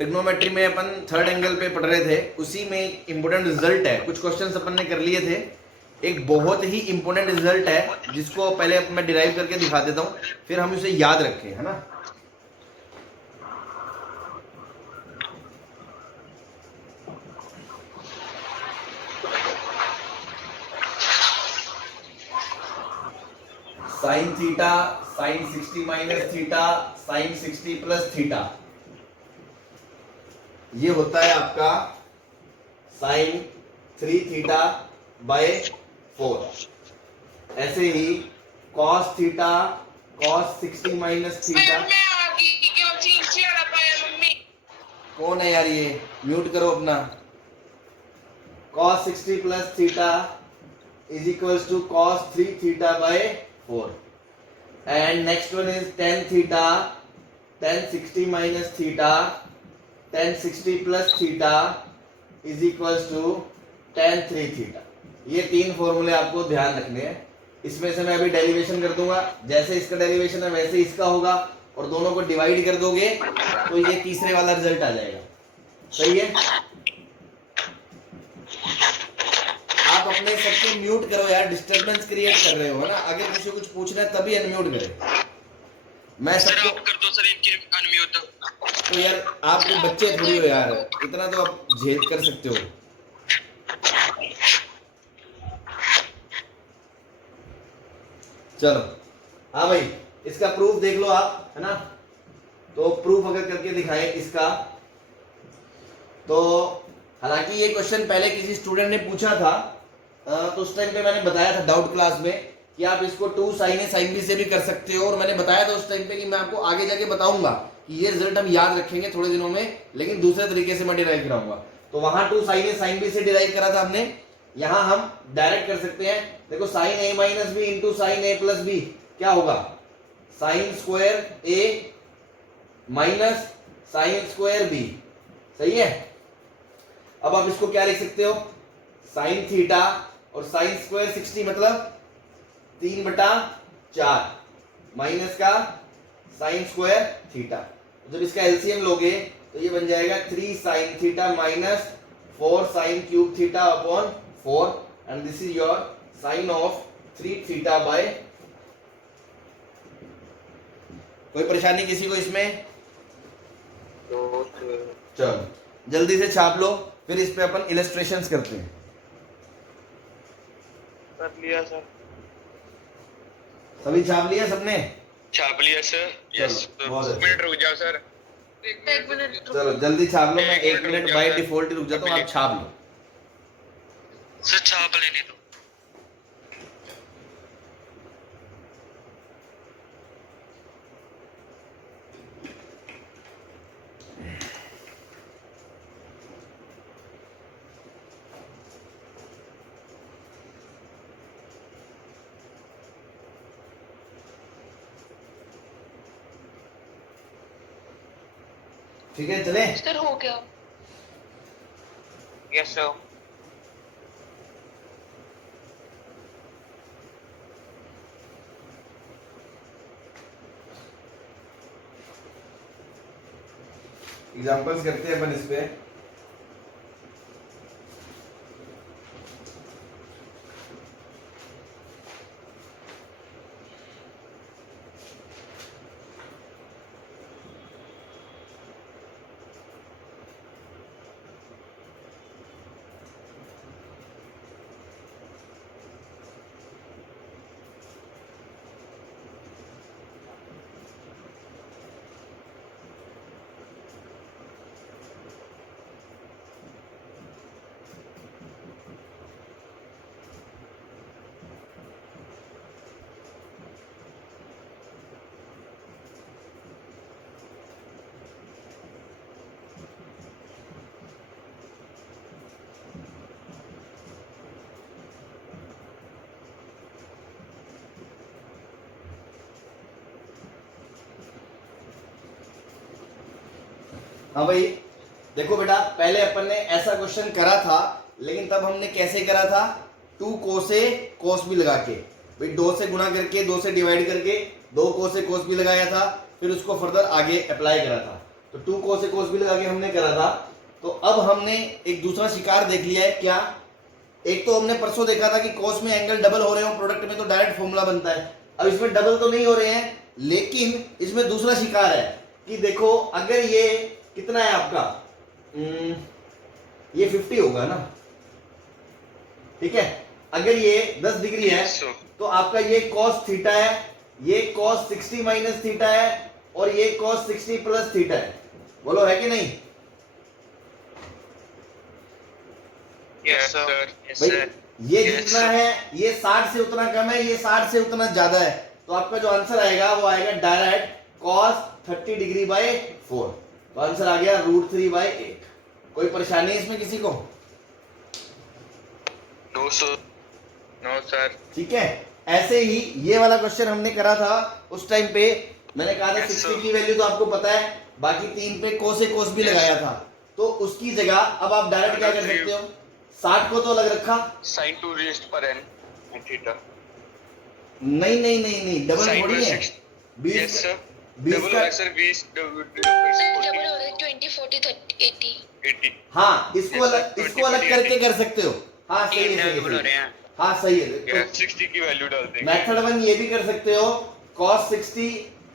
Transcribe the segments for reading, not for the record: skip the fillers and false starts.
Trigonometry में अपन third angle पे पढ़ रहे थे, उसी में एक इम्पोर्टेंट रिजल्ट है, कुछ क्वेश्चंस अपन ने कर लिए थे। एक बहुत ही इम्पोर्टेंट रिजल्ट है जिसको पहले मैं डिराइव करके दिखा देता हूँ, फिर हम इसे याद रखें, है ना। Sine theta sine 60 minus theta sine 60 plus theta, ये होता है आपका साइन 3 थीटा बाय 4। ऐसे ही cos theta cos 60 minus theta. कौन है यार ये, म्यूट करो अपना। Cos 60 plus theta is equals to cos 3 theta by 4। And next one is tan theta tan 60 minus theta tan 60 plus theta is equals to tan 3 theta. ये तीन फॉर्मूले आपको ध्यान रखने हैं। इसमें से मैं अभी डेरिवेशन कर दूंगा, जैसे इसका डेरिवेशन है वैसे इसका होगा, और दोनों को डिवाइड कर दोगे तो ये तीसरे वाला रिजल्ट आ जाएगा। सही है। आप अपने सबको म्यूट करो यार, डिस्टरबेंस क्रिएट कर रहे हो, है ना। अगर किसी को कुछ पूछना है तभी अनम्यूट करें। मैं सबको कर दो सर इनके अनम्यूट। तो यार आप भी बच्चे थोड़ी हो यार, इतना तो आप झेल कर सकते हो। चलो हाँ भाई, इसका प्रूफ देख लो आप, है ना। तो प्रूफ अगर करके दिखाएं इसका, तो हालांकि ये क्वेश्चन पहले किसी स्टूडेंट ने पूछा था, तो उस टाइम पे मैंने बताया था डाउट क्लास में कि आप इसको 2 sin a sin b से भी कर सकते हो, और मैंने बताया था उस टाइम पे कि मैं आपको आगे जाके बताऊंगा कि ये रिजल्ट हम याद रखेंगे थोड़े दिनों में, लेकिन दूसरे तरीके से मैं डिराइव कराऊंगा। तो वहां 2 sin a sin b से डिराइव करा था हमने, यहां हम डायरेक्ट कर सकते हैं। देखो sin a minus b into sine A plus b क्या होगा, sine square a minus sine square b। सही है। अब आप इसको क्या लिख सकते हो, साइन थीटा और साइन स्क्वायर 60 मतलब 3/4 माइनस का साइन स्क्वायर थीटा। जब इसका एलसीएम लोगे तो ये बन जाएगा 3 sine theta minus 4 sine cube theta upon 4, and this is your sine of 3 theta by. कोई परेशानी किसी को इसमें? चलो जल्दी से छाप लो, फिर इस पे अपन इलस्ट्रेशंस करते हैं। कर लिया सर। सभी छाप लिया सबने? छाप लिया सर। यस। मिनट रुक जाओ सर। एक मिनट। चलो जल्दी छाप लो, मैं 1 मिनट बाय डिफॉल्ट रुक जाता हूँ, आप छाप लो। सर छाप लेने दो। ठीक है चले। सर हो गया। Yes sir. एग्जांपल्स करते हैं अपन इस पे। हाँ भाई देखो बेटा, पहले अपन ने ऐसा क्वेश्चन करा था, लेकिन तब हमने कैसे करा था, 2 cos से cos भी लगा के, भाई 2 से गुणा करके 2 से डिवाइड करके 2 cos से cos भी लगाया था, फिर उसको फर्दर आगे अप्लाई करा था। तो 2 cos से cos b लगा के हमने करा था। तो अब हमने एक दूसरा शिकार देख लिया है। क्या? एक तो हमने परसों देखा था कि cos में एंगल डबल हो रहे हो प्रोडक्ट में तो डायरेक्ट फॉर्मूला बनता है। अब इसमें डबल तो नहीं हो रहे हैं, लेकिन इसमें दूसरा शिकार है कि देखो अगर ये कितना है आपका, ये 50 होगा ना, ठीक है। अगर ये 10 डिग्री है Yes, sir. तो आपका ये cos थीटा है, ये cos 60 माइनस थीटा है और ये cos 60 प्लस थीटा है। बोलो है कि नहीं? Yes, sir. भाई ये जितना है ये 60 से उतना कम है, ये 60 से उतना ज्यादा है, तो आपका जो आंसर आएगा वो आएगा डायरेक्ट cos 30 डिग्री बाय 4। तो आंसर आ गया √3/8। कोई परेशानी है इसमें किसी को? No, sir. No, sir. ठीक है। ऐसे ही ये वाला क्वेश्चन हमने करा था उस टाइम पे, मैंने कहा था Yes, 60 sir. की वैल्यू तो आपको पता है, बाकी 3 पे cos से cos भी Yes. लगाया था। तो उसकी जगह अब आप डायरेक्ट क्या कर सकते हो, 60 को तो अलग रखा, Sin 2 raised per n and theta. नहीं नहीं नहीं नहीं, डबल Sin थोड़ी by है। 6. 20 Yes, sir. 20 Double का, है sir. 20 double डबल हो रहा है 20 40 30 80 80. हाँ इसको Yes, अलग, sir. इसको अलग 20, करके कर सकते हो। हाँ सही है, सही डबल हो रहे है, हैं. हाँ सही है। Yes, 60 की वैल्यू डाल देंगे. मेथड 1 ये भी कर सकते हो, cos 60,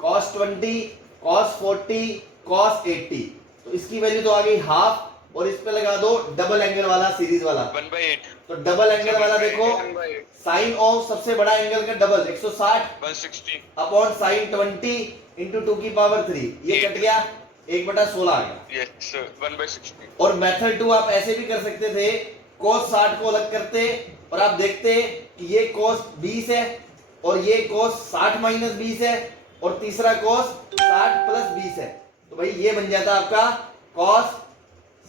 cos 20, cos 40, cos 80। तो इसकी वैल्यू तो आ गई हाफ, और इस पे लगा दो डबल एंगल वाला सीरीज वाला। 1/8. तो डबल एंगल वाला देखो, 1/8. साइन ऑफ सबसे बड़ा एंगल का डबल 160 160. अपॉन साइन 20 इंटू 2 की पावर 3, ये कट गया, 1/16 आ गया। Yes, sir. 1/60. और मेथड 2 आप ऐसे भी कर सकते थे, cos 60 को अलग करते और आप देखते कि ये cos 20 है और ये cos 60 माइनस 20 है और तीसरा cos 60 प्लस 20 है। तो भाई ये बन जाता आपका cos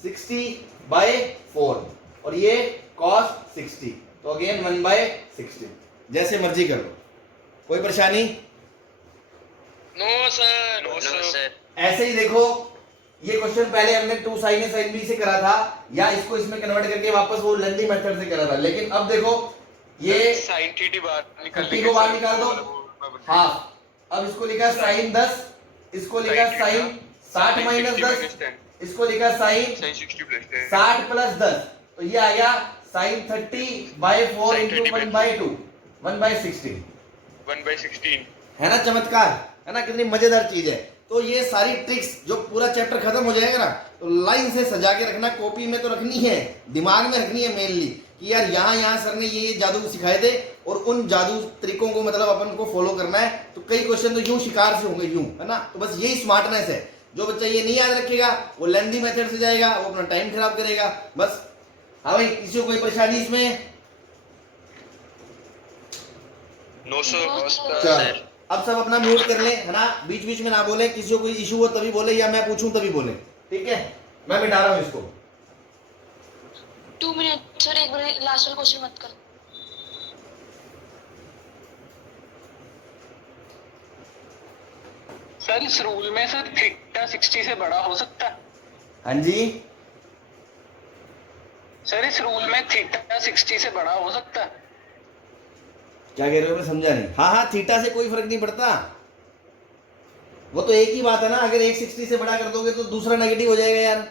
60/4 और ये cos 60। तो अगेन 1/60, जैसे मर्जी कर लो, कोई परेशानी? No, sir. No, sir. ऐसे ही देखो, ये क्वेश्चन पहले हमने 2 sin A sin B से करा था, या इसको इसमें कन्वर्ट करके वापस वो लेंदी मेथड से करा था। लेकिन अब देखो ये sin थीटा बाहर निकाल 50 को बाहर निकाल दो, हाफ। अब इसको लिखा sin 10, इसको लिखा sin 60 माइनस 10, इसको लिखा sin sin 60 प्लस 10. 60 प्लस 10, तो ये आ गया sin 30/4 Sin इंटू 30/4. 1/2, 1/16। 1/16. है ना चमत्कार, है ना, कितनी मजेदार चीज है। तो ये सारी ट्रिक्स जो पूरा चैप्टर खत्म हो जाएगा ना, तो लाइन से सजा के रखना, कॉपी में तो रखनी है, दिमाग में रखनी है मेनली, कि यार यहाँ सर ने ये जादू सिखाए थे और उन जादू तरीकों को मतलब अपन को फॉलो करना है। तो कई क्वेश्चन तो यूं शिकार से होंगे, यूं, है ना। तो बस यही स्मार्टनेस है। जो बच्चा ये नहीं याद रखेगा वो लेंदी मेथड से जाएगा, वो अपना टाइम खराब करेगा बस। हाँ भाई, किसी को कोई परेशानी इसमें? No, sir. No, sir. चल अब सब अपना म्यूट कर ले, है ना, बीच बीच में ना बोले, किसी को कोई इशू हो तभी बोले, या मैं पूछूं तभी बोले, ठीक है। मैं मिटा रहा हूं इसको। 2 मिनट सर, एक बार लास्ट वाला क्वेश्चन मत कर। सर इस रूल में सर थीटा 60 से बड़ा हो सकता है? हाँ जी, सर इस रूल में थीटा 60 से बड़ा हो सकता है? क्या कह रहे हो, मैं समझा नहीं। हाँ हाँ, थीटा से कोई फर्क नहीं पड़ता, वो तो एक ही बात है ना। अगर एक 60 से बड़ा कर दोगे तो दूसरा नेगेटिव हो जाएगा यार।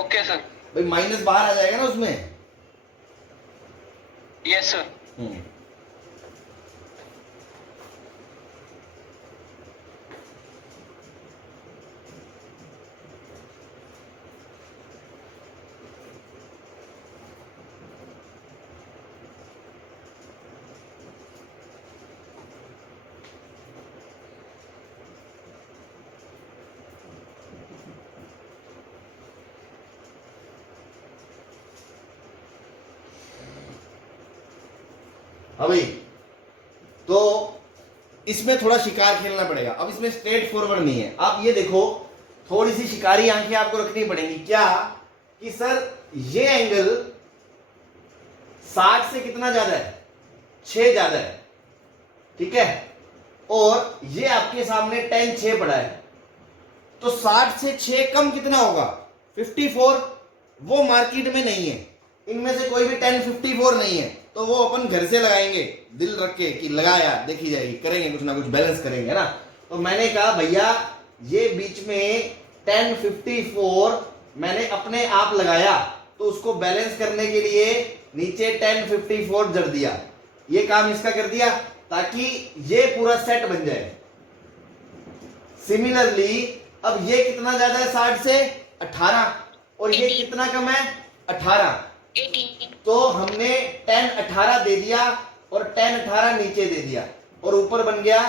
Okay sir. भाई माइनस बाहर आ जाएगा ना उसमें। Yes sir. हाँ भाई, तो इसमें थोड़ा शिकार खेलना पड़ेगा। अब इसमें स्ट्रेट फॉरवर्ड नहीं है। आप ये देखो, थोड़ी सी शिकारी आंखें आपको रखनी पड़ेंगी। क्या कि सर ये एंगल 60 से कितना ज्यादा है, 6 ज्यादा है, ठीक है, और ये आपके सामने tan 6 पड़ा है, तो 60 से 6 कम कितना होगा, 54। वो मार्केट में नहीं है, इनमें से कोई भी tan 54 नहीं है, तो वो अपन घर से लगाएंगे, दिल रख के कि लगाया देखी जाएगी, करेंगे कुछ ना कुछ बैलेंस करेंगे, है ना। तो मैंने कहा भैया ये बीच में tan 54 मैंने अपने आप लगाया, तो उसको बैलेंस करने के लिए नीचे tan 54 जड़ दिया। ये काम इसका कर दिया ताकि ये पूरा सेट बन जाए। सिमिलरली अब ये कितना ज्यादा है 60 से 18 और ये कितना कम है 18, 18 तो हमने tan 18 दे दिया और tan 18 नीचे दे दिया और ऊपर बन गया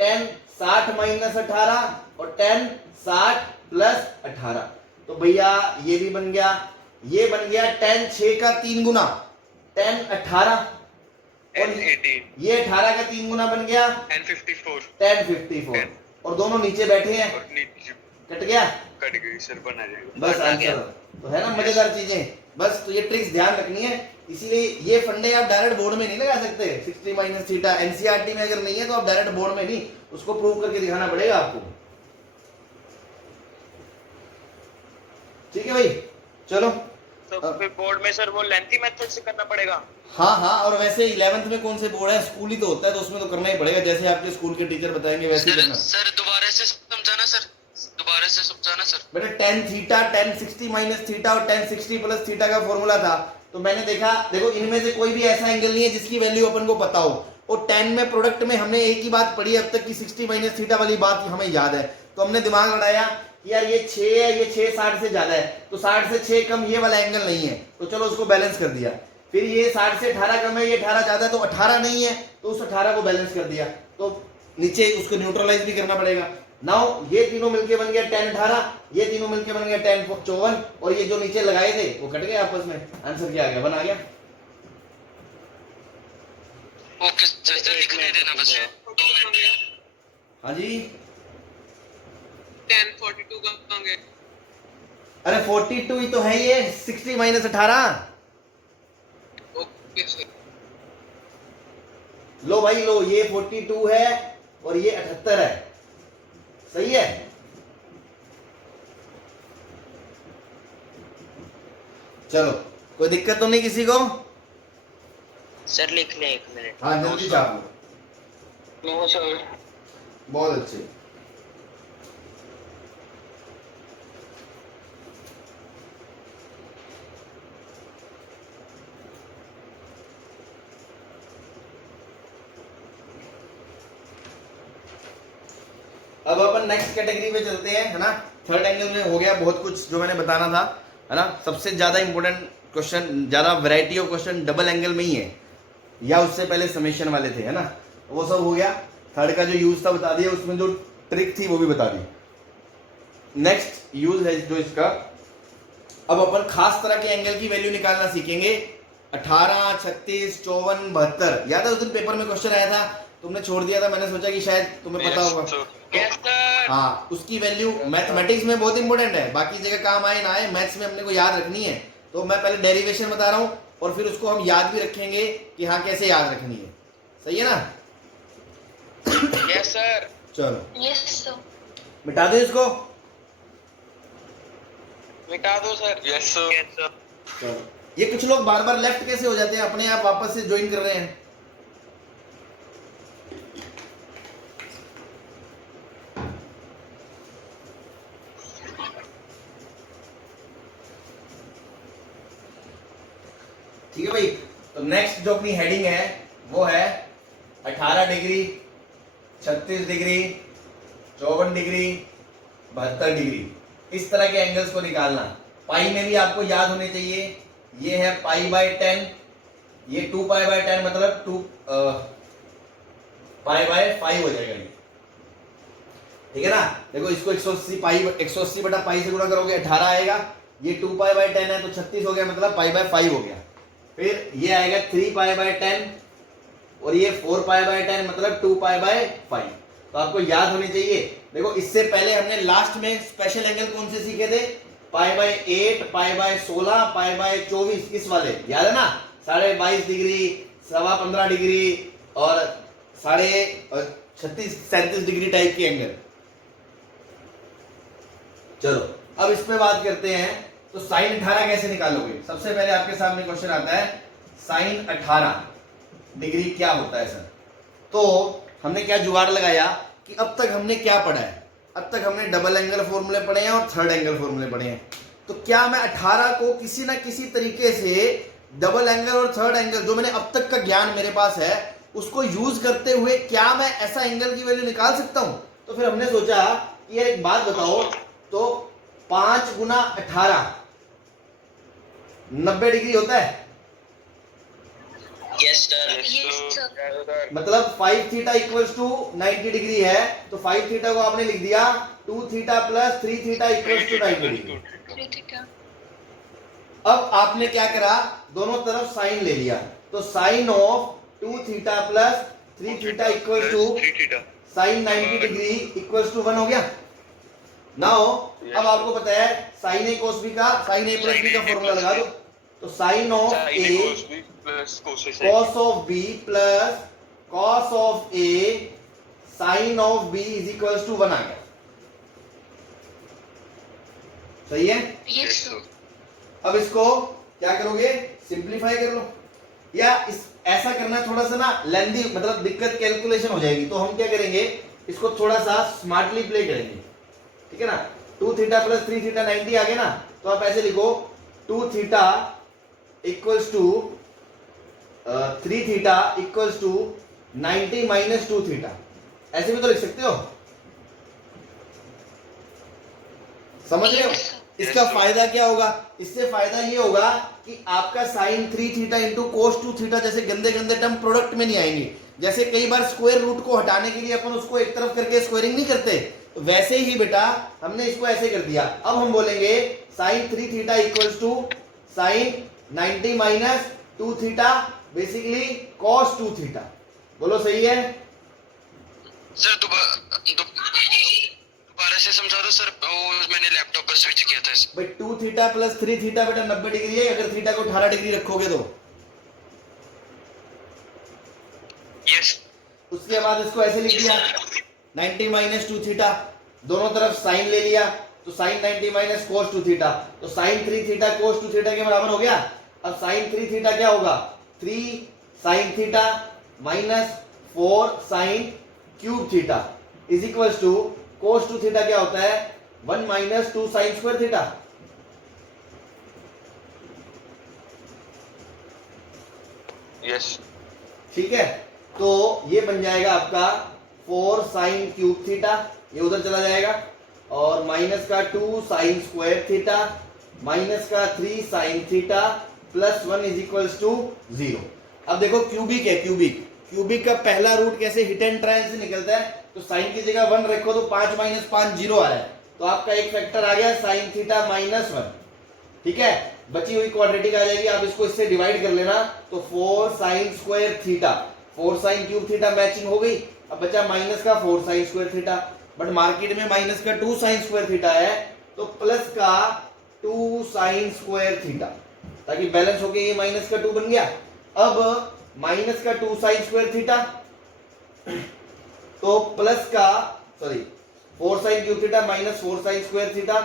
tan 60 माइनस 18 और tan 60 प्लस 18। तो भैया ये भी बन गया, ये बन गया tan 6 का 3 गुना tan 18 और 18 ये 18 का 3 गुना बन गया and 54 tan 54 और दोनों नीचे बैठे हैं, और नीचे कट गया, कट गई सर, बना जाएगा। बस आंसर। तो है ना मजेदार चीजें। बस तो ये ट्रिक्स ध्यान रखनी है, इसीलिए ये फंडे आप डायरेक्ट बोर्ड में नहीं लगा सकते। 60 माइनस थीटा एनसीईआरटी में अगर नहीं है तो आप डायरेक्ट बोर्ड में नहीं, उसको प्रूव करके दिखाना पड़ेगा आपको। ठीक है भाई, चलो। तो फिर बोर्ड में सर वो लेंथी मेथड से करना पड़ेगा। हाँ हाँ, और वैसे 11th में कौन से बोर्ड है, स्कूल ही तो होता है, तो उसमें तो करना ही पड़ेगा, जैसे आपके स्कूल के टीचर बताएंगे वैसे ही करना। सर दोबारा से समझाना सर, दोबारा से समझाना सर। बेटा tan theta tan 60 minus theta और tan 60 प्लस थीटा का फॉर्मूला था, तो मैंने देखा, देखो इनमें से कोई भी ऐसा एंगल नहीं है जिसकी वैल्यू अपन को पता हो। और tan में प्रोडक्ट में हमने एक ही बात पढ़ी अब तक की 60 माइनस थीटा वाली बात हमें याद है, तो हमने दिमाग लड़ाया कि यार ये 6 है, ये 6 60 से ज्यादा है, तो 60 से 6 कम ये वाला एंगल नहीं है, तो चलो उसको बैलेंस कर दिया। फिर ये 60 से 18 कम है, ये 18 ज्यादा है, तो 18 नहीं है, तो उस 18 को बैलेंस कर दिया। तो नीचे उसको न्यूट्रलाइज भी करना पड़ेगा। नाउ ये तीनों मिलके बन गया tan 18, ये तीनों मिलके बन गया tan 54 और ये जो नीचे लगाए थे वो कट गए आपस में। आंसर क्या आ गया, बना गया। ओके सर, लिखने देना बस 2 मिनट। हाँ जी, 10 42 कहाँ गए? अरे 42 ही तो है ये, 60 माइनस 18। Okay sir. लो भाई लो, ये 42 है और ये 78 है, सही है। चलो, कोई दिक्कत तो नहीं किसी को? सर लिख लें 1 मिनट। हाँ जल्दी छाप लो। No sir. बहुत अच्छे। अब अपन नेक्स्ट कैटेगरी पे चलते हैं, है ना। थर्ड एंगल में हो गया बहुत कुछ जो मैंने बताना था, है ना। सबसे ज्यादा इंपॉर्टेंट क्वेश्चन, ज्यादा variety of question double angle में ही है, या उससे पहले समेशन वाले थे, है ना, वो सब हो गया। थर्ड का जो यूज था बता दिया, उसमें जो ट्रिक थी वो भी बता दी। नेक्स्ट यूज है जो इसका, अब अपन खास तरह के एंगल की वैल्यू निकालना सीखेंगे। 18, 36, 54, 72। याद है उस दिन पेपर में क्वेश्चन आया था, तुमने छोड़ दिया था, मैंने सोचा कि शायद तुम्हें पता होगा। Yes sir. हाँ, उसकी वैल्यू मैथमेटिक्स में बहुत इंपॉर्टेंट है, बाकी जगह काम आए ना आए, मैथ्स में हमने को याद रखनी है। तो मैं पहले डेरिवेशन बता रहा हूँ और फिर उसको हम याद भी रखेंगे कि हाँ कैसे याद रखनी है, सही है ना। Yes sir. चलो यस सर। मिटा दो इसको। मिटा दो sir. Yes sir. Yes sir. चलो, ये कुछ लोग बार बार लेफ्ट कैसे हो जाते हैं, अपने आप वापस से ज्वाइन कर रहे हैं। ठीक है भाई, तो नेक्स्ट जो अपनी हेडिंग है वो है 18 डिग्री, 36 डिग्री, 54 डिग्री, 72 डिग्री। इस तरह के एंगल्स को निकालना। पाई में भी आपको याद होने चाहिए, ये है π/10, ये 2π/10 मतलब 2 π/5 हो जाएगा ये, ठीक है ना। देखो इसको 180 बटा पाई से गुणा करोगे 18 आएगा, ये 2π/10 है तो 36 हो गया, मतलब π/5 हो गया। फिर ये आएगा 3π/10 और ये 4π/10 मतलब 2π/5। तो आपको याद होने चाहिए। देखो इससे पहले हमने लास्ट में स्पेशल एंगल कौन से सीखे थे, π/8, π/16, π/24, इस वाले याद है ना, 22.5 डिग्री, 15.25 डिग्री और 36-37 डिग्री टाइप के एंगल। चलो अब इस पे बात करते हैं। तो साइन 18 कैसे निकालोगे। सबसे पहले आपके सामने क्वेश्चन आता है साइन 18 डिग्री क्या होता है सर। तो हमने क्या जुगाड़ लगाया कि अब तक हमने क्या पढ़ा है, अब तक हमने डबल एंगल फॉर्मूले पढ़े हैं और थर्ड एंगल फॉर्मूले पढ़े हैं। तो क्या मैं 18 को किसी ना किसी तरीके से डबल एंगल और थर्ड एंगल जो मैंने अब तक का ज्ञान मेरे पास है उसको यूज करते हुए क्या मैं ऐसा एंगल की वैल्यू निकाल सकता हूं? तो फिर हमने सोचा कि यार एक बात बताओ, तो 5 गुना 18 90 डिग्री होता है। Yes sir. Yes, sir. मतलब 5 थीटा इक्वल्स टू 90 डिग्री है, तो 5 थीटा को आपने लिख दिया 2 theta plus 3 theta equals to 90 degree. 3 theta. अब आपने क्या करा, दोनों तरफ साइन ले लिया, तो sine of 2 theta plus 3 theta equals to sine 90 degree equals to 1 हो गया। नाउ अब आपको पता है साइन ए कोस बी का, साइन ए प्लस बी का फॉर्मूला लगा दो, तो sine of A cos of b plus cos of a sin of b is equals to 1 आ गया। सही है। Yes, sir. अब इसको क्या करोगे, सिंप्लीफाई कर लो, या इस ऐसा करना थोड़ा सा ना लेंदी, मतलब दिक्कत कैलकुलेशन हो जाएगी, तो हम क्या करेंगे, इसको थोड़ा सा स्मार्टली प्ले करेंगे, ठीक है ना। 2 थीटा प्लस 3 थीटा 90 आ गया ना, तो आप ऐसे लिखो 2 theta equals to 3 theta equals to 90 minus 2 theta, ऐसे भी तो लिख सकते हो, समझ रहे हो। Yes, sir. इसका फायदा क्या होगा, इससे फायदा ये होगा कि आपका sine 3 theta into cos 2 theta जैसे गंदे गंदे टर्म प्रोडक्ट में नहीं आएंगे। जैसे कई बार स्क्वायर रूट को हटाने के लिए अपन उसको एक तरफ करके स्क्वायरिंग नहीं करते, तो वैसे ही बेटा हमने इसको ऐसे कर दिया। अब हम बोलेंगे sine 3 theta equals to sine 90 minus 2 theta, basically cos 2 theta. बोलो सही है। सर दोबारा से समझा दो सर, वो मैंने लैपटॉप पर स्विच किया था। भाई 2 थीटा प्लस 3 थीटा बेटा 90 डिग्री है, अगर थीटा को 18 डिग्री रखोगे तो। यस। उसके बाद इसको ऐसे लिख दिया 90 माइनस 2 थीटा, दोनों तरफ साइन ले लिया, तो साइन 90 माइनस कोस 2 थीटा, तो साइन 3 थीटा कोस 2 थीटा के बराबर हो गया। अब साइन 3 थीटा क्या होगा, 3 sine theta minus 4 sine cube theta is equals to cos 2 theta क्या होता है, 1 minus 2 sine square theta. Yes ठीक है, तो ये बन जाएगा आपका 4 साइन क्यूब थीटा, ये उधर चला जाएगा, और माइनस का 2 साइन स्क्वायर थीटा माइनस का 3 sine theta plus 1 is equals to 0। अब देखो क्यूबिक है, क्यूबिक का पहला रूट कैसे हिट एंड ट्रायल से निकलता है, तो साइन की जगह 1 रखो तो 5 माइनस 5 0 आ रहा है, तो आपका एक फैक्टर आ गया साइन थीटा माइनस 1। ठीक है, बची हुई क्वाड्रेटिक आ जाएगी, आप इसको इससे डिवाइड कर लेना, तो 4 sign square theta 4 sine cube theta matching हो गई। अब बचा माइनस का 4 sign square theta, but market में माइनस का 2 साइन स्क्वायर थीटा है, तो प्लस का 2 साइन स्क्वायर थीटा, ताकि बैलेंस होके ये माइनस का 2 बन गया। अब माइनस का 2 साइन स्क्वायर थीटा, तो प्लस का 4 sine cube theta minus 4 sign square theta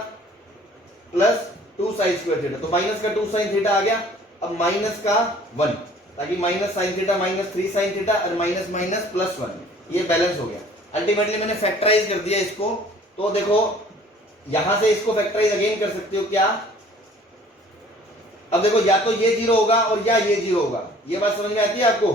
plus 2 sine square theta, तो माइनस का 2 साइन थीटा आ गया। अब माइनस का 1, ताकि minus sign theta minus 3 sine theta और माइनस माइनस प्लस 1, ये बैलेंस हो गया। अल्टीमेटली मैंने फैक्टराइज कर दिया इसको, तो देखो यहां से इसको फैक्टराइज अगेन कर सकते हो क्या। अब देखो या तो ये 0 होगा और या ये 0 होगा, ये बात समझ में आती है आपको।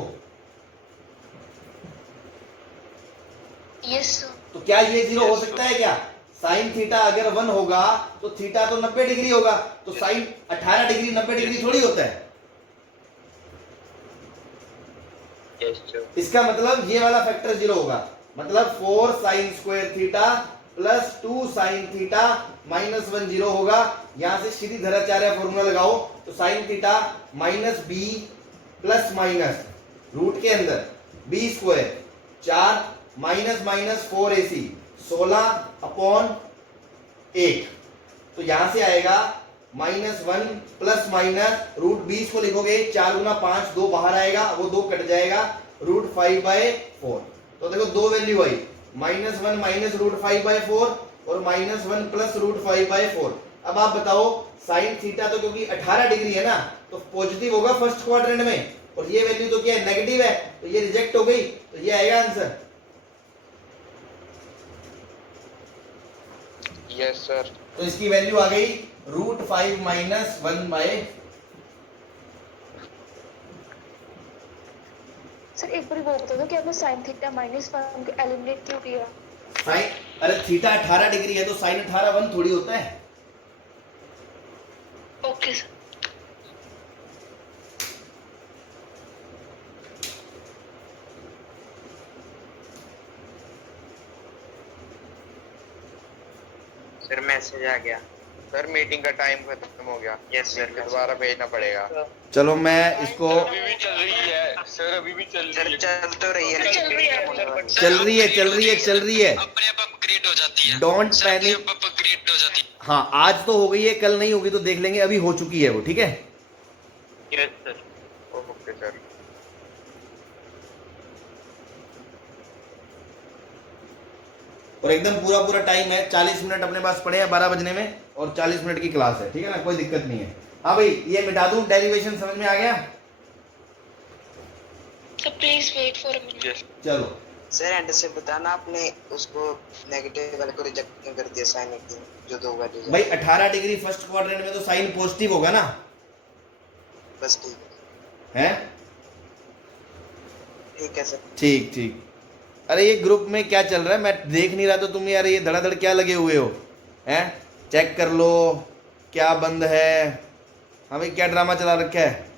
Yes, sir. तो क्या ये 0 हो सकता है क्या, साइन थीटा अगर 1 होगा तो थीटा तो 90 डिग्री होगा, तो साइन 18 डिग्री 90 डिग्री थोड़ी होता है। इसका मतलब ये वाला फैक्टर 0 होगा, मतलब 4 sign square theta plus 2 sign theta minus 1 0 होगा। यहां से सीधी धराचार्य फॉर्मूला लगाओ, तो sine theta minus b plus minus root के अंदर b square 4 minus minus 4 AC 16/8, तो यहां से आएगा -1 प्लस माइनस रूट 20 को लिखोगे 4 गुना 5 2 बाहर आएगा, वो 2 कट जाएगा, √5/4। तो देखो दो वैल्यू आई, -1 माइनस √5/4 और -1 प्लस √5/4। अब आप बताओ साइन थीटा तो क्योंकि 18 डिग्री है ना, तो पॉजिटिव होगा फर्स्ट क्वाड्रेंट में, और ये वैल्यू तो क्या है, नेगेटिव है, तो ये रिजेक्ट हो गई, तो ये आएगा आंसर। Yes sir. तो इसकी वैल्यू आ गई √5 माइनस 1/। सर एक बार वो बता दो कि आपने sin थीटा माइनस 1 को एलिमिनेट क्यों किया? साइन, अरे थीटा 18 डिग्री है तो साइन 18 1 थोड़ी होता है। Okay sir. सर मैसेज आ गया सर, मीटिंग का टाइम खत्म हो गया। यस सर, दोबारा भेजना पड़ेगा। चलो मैं इसको, अभी भी चल रही है सर, अभी भी चल रही है। चल तो रही है, चल रही है। चल रही है चल रही है चल रही है। अपने आप अपग्रेड हो जाती है। डोंट सर, अपने पैनिक। आप अपग्रेड हो जाती है। हाँ आज तो हो गई है, कल नहीं होगी तो देख लेंगे, अभी हो चुकी है वो, ठीक है। Yes sir. Okay sir. और एकदम पूरा पूरा टाइम है, 40 मिनट अपने पास पड़े हैं 12 बजने में, और 40 मिनट की क्लास है, ठीक है ना, कोई दिक्कत नहीं है। हाँ भाई ये मिटा दूं, डेरिवेशन समझ में आ गया? Sir please wait for a minute. Yes चलो सर एंड से बताना आपने उसको नेगेटिव वाले को रिजेक्ट क्यों कर दिया साइन की जो दो वैल्यू भाई 18 डिग्री फर्स्ट क्वाड्रेंट में तो साइन पॉजिटिव होगा ना, बस ठीक है सर। ठीक ठीक। अरे ये ग्रुप में क्या चल रहा है, मैं देख नहीं रहा, तो तुम यार ये धड़ाधड़ क्या लगे हुए हो हैं? चेक कर लो क्या बंद है। हाँ भाई क्या ड्रामा चला रखा है?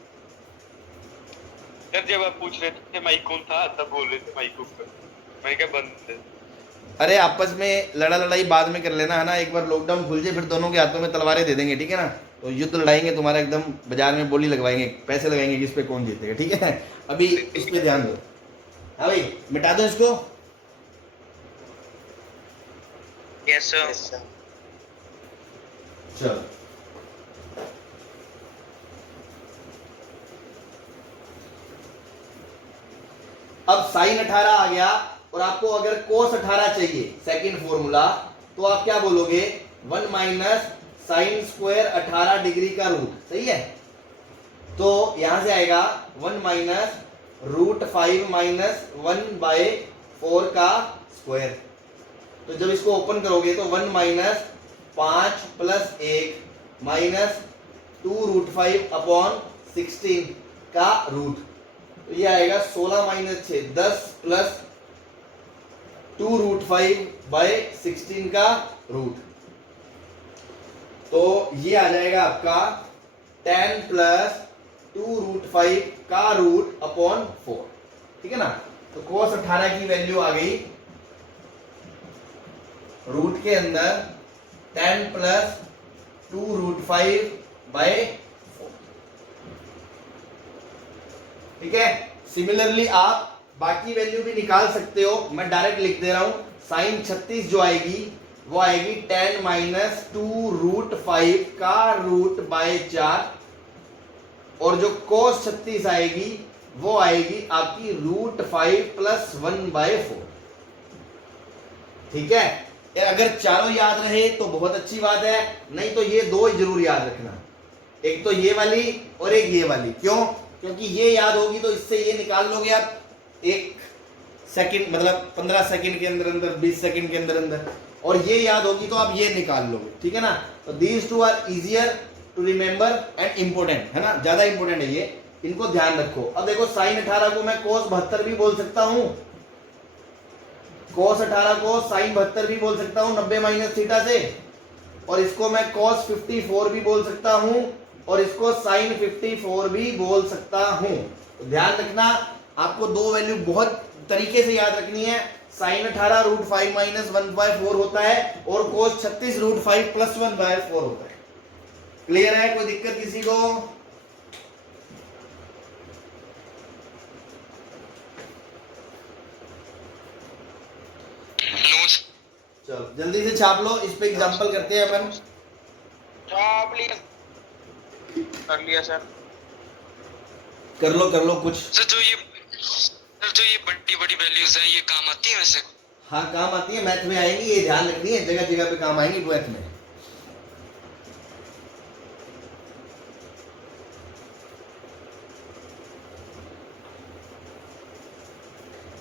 सर जब आप पूछ रहे थे माइक कौन था तब बोल रहे थे माइक ऊपर, मैंने कहा बंद है। अरे आपस में लड़ाई बाद में कर लेना है ना, एक बार लॉकडाउन खुल जाए फिर दोनों के हाथों में तलवारें दे देंगे, ठीक है ना। तो युद्ध लड़ाएंगे तुम्हारा, एकदम बाजार में बोली लगवाएंगे, पैसे लगाएंगे किस पे कौन जीतेगा, ठीक है। अभी इस पे ध्यान दो। हाँ भाई मिटा दो इसको। Yes sir. Yes sir. चलो अब साइन 18 आ गया, और आपको अगर कोस 18 चाहिए सेकंड फॉर्मूला, तो आप क्या बोलोगे? 1 माइनस साइन स्क्वायर 18 डिग्री का रूट, सही है। तो यहां से आएगा 1 माइनस √5 माइनस 1/4 का स्क्वायर। तो जब इसको ओपन करोगे तो 1 माइनस 5 प्लस 1 माइनस 2√5 अपॉन 16 का रूट, तो ये आएगा 16 माइनस 6 10 प्लस 2√5/16 का रूट। तो ये आ जाएगा आपका 10 प्लस 2√5 का रूट अपॉन 4, ठीक है ना। तो cos 18 की वैल्यू आ गई रूट के अंदर 10 प्लस 2√5/4, ठीक है। सिमिलरली आप बाकी वैल्यू भी निकाल सकते हो, मैं डायरेक्ट लिख दे रहा हूं। साइन 36 जो आएगी वो आएगी 10 माइनस 2√5 का रूट बाय 4, और जो cos 36 आएगी वो आएगी आपकी √5 प्लस 1/4, ठीक है। अगर चारों याद रहे तो बहुत अच्छी बात है, नहीं तो ये दो जरूर याद रखना, एक तो ये वाली और एक ये वाली। क्यों? क्योंकि ये याद होगी तो इससे ये निकाल लोगे आप 1 सेकंड, मतलब 15 सेकंड के अंदर अंदर, 20 सेकंड के अंदर अंदर, और ये याद होगी तो आप ये निकाल लोगे, ठीक है ना। तो these two are easier to remember and important, है ना, ज्यादा इंपोर्टेंट है ये, इनको ध्यान रखो। अब देखो साइन 18 को मैं cos 72 भी बोल सकता हूं, cos 18 को साइन 72 भी बोल सकता हूं 90 माइनस थीटा से, और इसको मैं cos 54 भी बोल सकता हूं, और इसको साइन 54 भी बोल सकता हूं। तो ध्यान रखना, आपको दो वैल्यू बहुत तरीके से याद रखनी है। साइन 18 √5 माइनस 1/4 होता है, और cos 36 √5 प्लस 1/4 होता है। क्लियर है? कोई दिक्कत किसी को? चलो जल्दी से छाप लो, इस पे एग्जांपल करते हैं अपन। छाप लिया, कर लिया सर। कर लो कुछ। सर जो ये बड़ी बड़ी वैल्यूज हैं ये काम आती है वैसे? हाँ काम आती है, मैथ में आएंगी, ये ध्यान रखनी है, जगह जगह पे काम आएंगी मैथ में।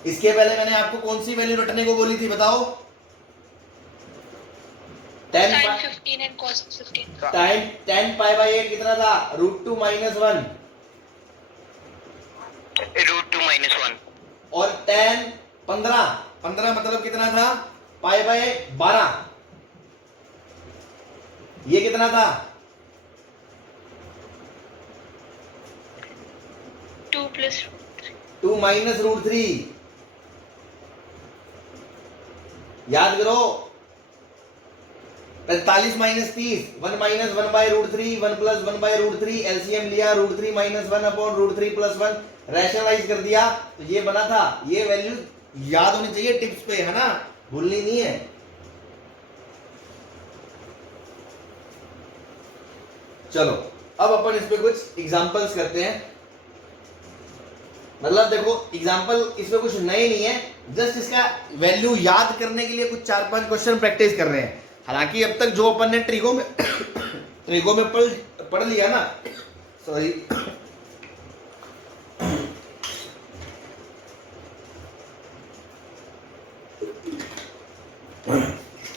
इसके पहले मैंने आपको कौन सी वैल्यू रटने को बोली थी बताओ? 10 15। टाइम 10 पाई बाई 8 कितना था? √2 - 1। √2 - 1 और 10 15 मतलब कितना था? Pi by 12। ये कितना था? 2 plus 2 - √3। याद करो, 45 - 30, 1 - 1/√3, 1 + 1/√3, एलसीएम लिया, √3 - 1/√3 + 1, रैशनलाइज कर दिया, तो ये बना था। ये वैल्यू याद होनी चाहिए टिप्स पे, है ना, भूलनी नहीं है। चलो अब अपन इस पे कुछ एग्जांपल्स करते हैं। मतलब देखो, एग्जांपल इसमें कुछ नए नहीं है, जस्ट इसका वैल्यू याद करने के लिए कुछ 4-5 क्वेश्चन प्रैक्टिस कर रहे हैं। हालांकि अब तक जो अपन ने ट्रिगो में पढ़ लिया ना, सॉरी,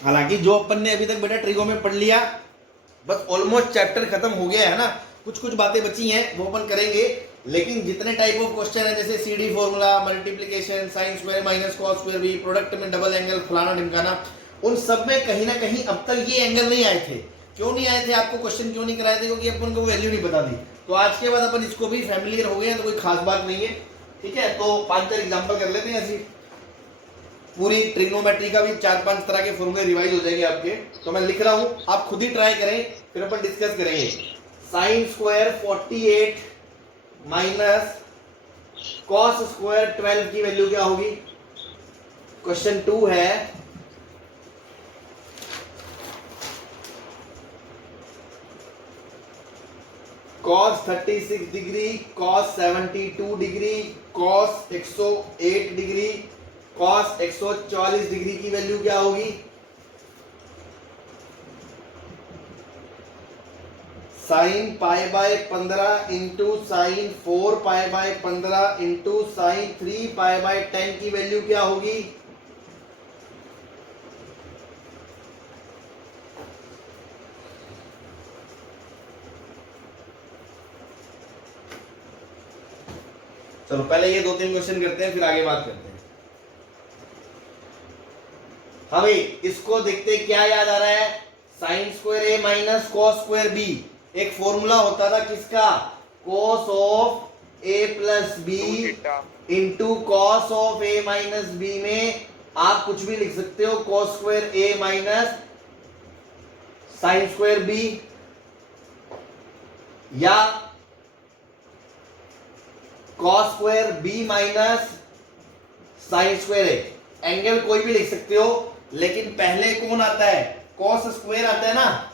हालांकि जो अपन ने अभी तक बेटा ट्रिगो में पढ़ लिया, बस ऑलमोस्ट चैप्टर खत्म हो गया है ना। कुछ कुछ बातें बची हैं वो अपन करेंगे, लेकिन जितने टाइप ऑफ क्वेश्चन है, जैसे CD formula, multiplication, sine square minus cos square भी, प्रोडक्ट में डबल एंगल, फलाना ढिमकाना, उन सब में कहीं ना कहीं अब तक ये एंगल नहीं आए थे। क्यों नहीं आए थे? आपको क्वेश्चन क्यों नहीं कराए थे? क्योंकि अपन को वैल्यू नहीं बता दी। तो आज के बाद अपन इसको भी फैमिलियर हो गए हैं, तो कोई खास बात नहीं है, ठीक है। तो 5-4 एग्जाम्पल कर लेते हैं ऐसी। पूरी ट्रिग्नोमेट्री का भी 4-5 तरह के फॉर्मूले रिवाइज हो जाएंगे आपके। तो मैं लिख रहा हूं, आप खुद ही ट्राई करें, फिर अपन डिस्कस करेंगे। Sine square 48 minus cos square 12 की वैल्यू क्या होगी? क्वेश्चन 2 है, cos 36 degree, cos 72 degree, cos 108 degree, cos 144 degree की वैल्यू क्या होगी? Sine pi by 15 into sine 4 pi by 15 into sine 3 pi by 10 की वैल्यू क्या होगी? चलो पहले ये 2-3 क्वेश्चन करते हैं, फिर आगे बात करते हैं। हाँ भाई, इसको देखते क्या याद आ रहा है? Sine square A minus cos square B. एक फॉर्मूला होता था किसका? Cos of A plus B into cos of A minus B में आप कुछ भी लिख सकते हो, cos square A minus sine square B, या cos square B minus sine square A. Angle कोई भी लिख सकते हो, लेकिन पहले कौन आता है? कॉस स्क्वायर आता है ना।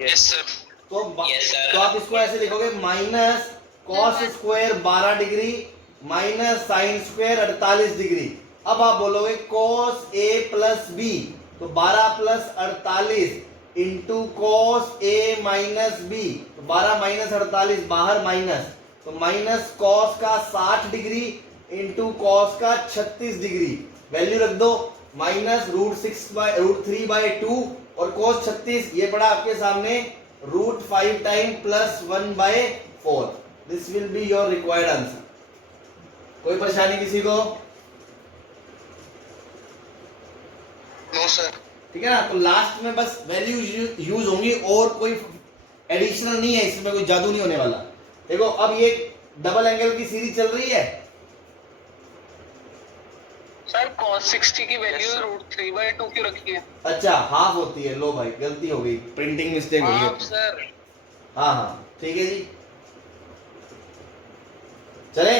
Yes sir. तो आप इसको ऐसे लिखोगे, minus cos square 12 degree minus sine square 48 degree. अब आप बोलोगे कॉस ए प्लस बी, तो 12 plus 48 into cos A minus B, तो 12 माइनस 48 बाहर माइनस, तो माइनस कॉस का 60 डिग्री इंटू कॉस का 36 डिग्री। वैल्यू रख दो, माइनस √3/2 और कॉस 36 ये पड़ा आपके सामने √5 time plus 1/4। This will be your required answer. कोई परेशानी किसी को? No sir. ठीक है ना। तो लास्ट में बस वैल्यू यूज होंगी और कोई एडिशनल नहीं है, इसमें कोई जादू नहीं होने वाला। देखो अब ये डबल एंगल की सीरीज चल रही है सर। cos 60 की वैल्यू √3/2 क्यों रखी है? अच्छा, हाफ होती है। लो भाई, गलती हो गई, प्रिंटिंग मिस्टेक हो हाँ गई सर। हाँ हाँ ठीक है जी, चले।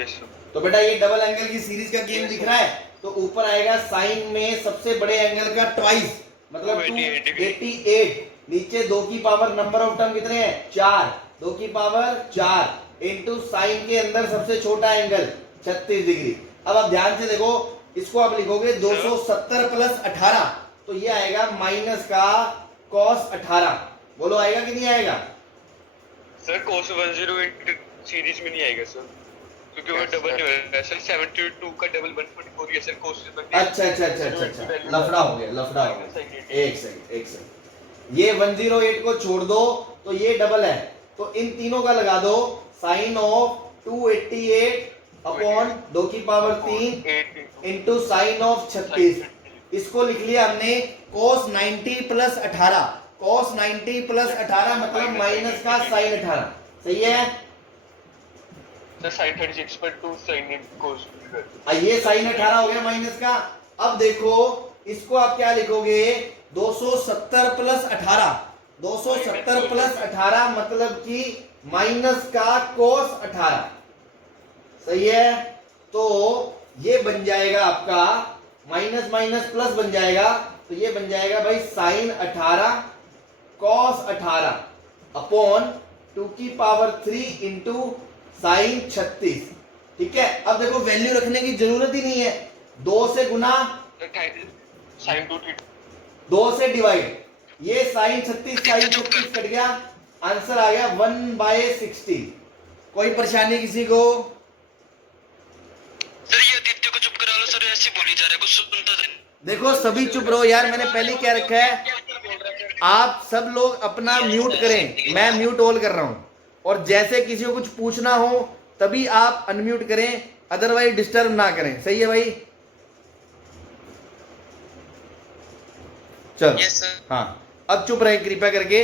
Yes sir. तो बेटा ये डबल एंगल की सीरीज का गेम दिख रहा है, तो ऊपर आएगा साइन में सबसे बड़े एंगल का ट्वाइस, मतलब 288, नीचे 2 की पावर नंबर ऑफ टर्म कितने हैं? 4, 2 की पावर 4 इंटू साइन के अंदर सबसे छोटा एंगल 36 डिग्री। अब आप ध्यान से देखो, इसको आप लिखोगे 270 प्लस 18, तो ये आएगा माइनस का cos 18। बोलो आएगा कि नहीं आएगा? सर cos 108 सीरीज में नहीं आएगा सर, क्योंकि वो डबल नहीं हो रहा है सर 72 का डबल 144 ये सर कोशिश अच्छा अच्छा अच्छा अच्छा अच्छा, लफड़ा हो गया, लफड़ा हो गया। एक सेकंड एक सेकंड, ये 108 को छोड़ दो तो ये डबल है, तो इन तीनों का लगा दो साइन ऑफ 288 अपॉन 2 की पावर 3 इंटू साइन ऑफ 36। इसको लिख लिया हमने cos 90 प्लस 18, cos 90 प्लस 18 मतलब माइनस का साइन 18, सही है। सर sin 36 पर 2 sin cos ये साइन 18 हो गया माइनस का। अब देखो इसको आप क्या लिखोगे, 270 प्लस 18, 270 प्लस 18 मतलब कि माइनस का cos 18, सही है। तो ये बन जाएगा आपका माइनस माइनस प्लस बन जाएगा, तो ये बन जाएगा भाई साइन 18 cos 18 अपॉन 2 की पावर 3 इंटू साइन 36, ठीक है। अब देखो वैल्यू रखने की जरूरत ही नहीं है, 2 से गुना sin 2 से डिवाइड, ये साइन 36 साइन 36 कट गया, आंसर आ गया 1/60। कोई परेशानी किसी को? सर ये आदित्य को चुप करा लो सर, ऐसे बोली जा रहा है, कुछ सुनता नहीं। देखो सभी चुप रहो यार, मैंने पहले क्या रखा है, आप सब लोग अपना म्यूट करें, मैं म्यूट ऑल कर रहा हूं, और जैसे किसी को कुछ पूछना हो तभी आप अनम्यूट करें, अदरवाइज डिस्टर्ब ना करें, सही है भाई। चलो Yes, sir. हाँ अब चुप रहे कृपया करके।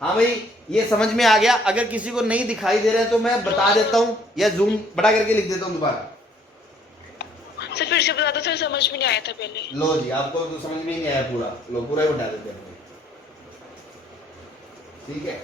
हाँ भाई ये समझ में आ गया, अगर किसी को नहीं दिखाई दे रहा है तो मैं बता देता हूं या जूम बड़ा करके लिख देता हूं दोबारा। सर फिर से बता दो सर, समझ में नहीं आया था पहले। लो जी, आपको तो समझ में ही नहीं आया पूरा, लो पूरा ही उठा देते हैं, ठीक है।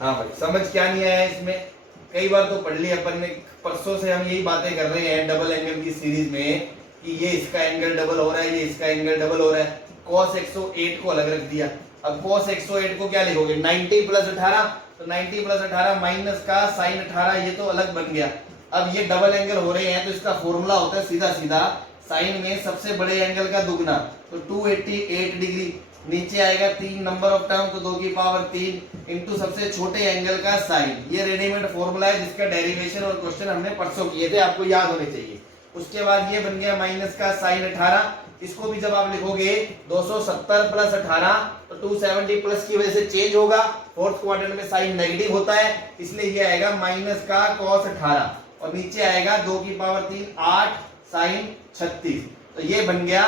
हाँ भाई समझ क्या नहीं आया इसमें, कई बार तो पढ़ लिया अपन ने, परसों से हम यही बातें कर रहे हैं डबल एंगल की सीरीज में कि ये इसका एंगल डबल हो रहा है, ये इसका एंगल डबल हो रहा है। cos 108 को अलग रख दिया, अब cos 108 को क्या लिखोगे, 90 प्लस 18, तो 90 प्लस 18 माइनस का साइन 18, ये तो अलग बन गया। अब ये डबल एंगल हो रहे हैं तो इसका फॉर्मूला होता है सीधा सीधा साइन में सबसे बड़े एंगल का दुगना, तो 288 डिग्री, नीचे आएगा 3 नंबर ऑफ टर्म तो 2 की पावर 3 इंटू सबसे छोटे एंगल का साइन। ये रेडीमेड फॉर्मूला है जिसका डेरिवेशन और क्वेश्चन हमने परसों किए थे, आपको याद होने चाहिए। उसके बाद ये बन गया माइनस का साइन 18, इसको भी जब आप लिखोगे 270 प्लस 18 तो 270 प्लस की वजह से चेंज होगा, फोर्थ क्वाड्रेंट में साइन नेगेटिव होता है, इसलिए ये आएगा माइनस का cos 18, और नीचे आएगा 2 की पावर 3 8 साइन 36, तो ये बन गया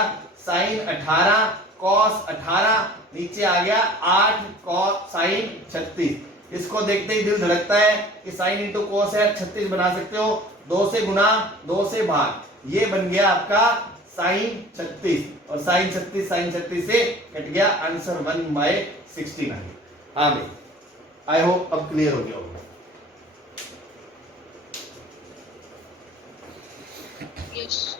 साइन 18 cos 18, नीचे आ गया 8 cos साइन 36। इसको देखते ही दिल धड़कता है कि साइन इंटू cos है, 36 बना सकते हो, 2 से गुना 2 से भाग, ये बन गया आपका साइन 36, और साइन 36 से कट गया, आंसर 1/16 आ गया। हाँ भाई आई होप अब क्लियर हो गया होगा। यस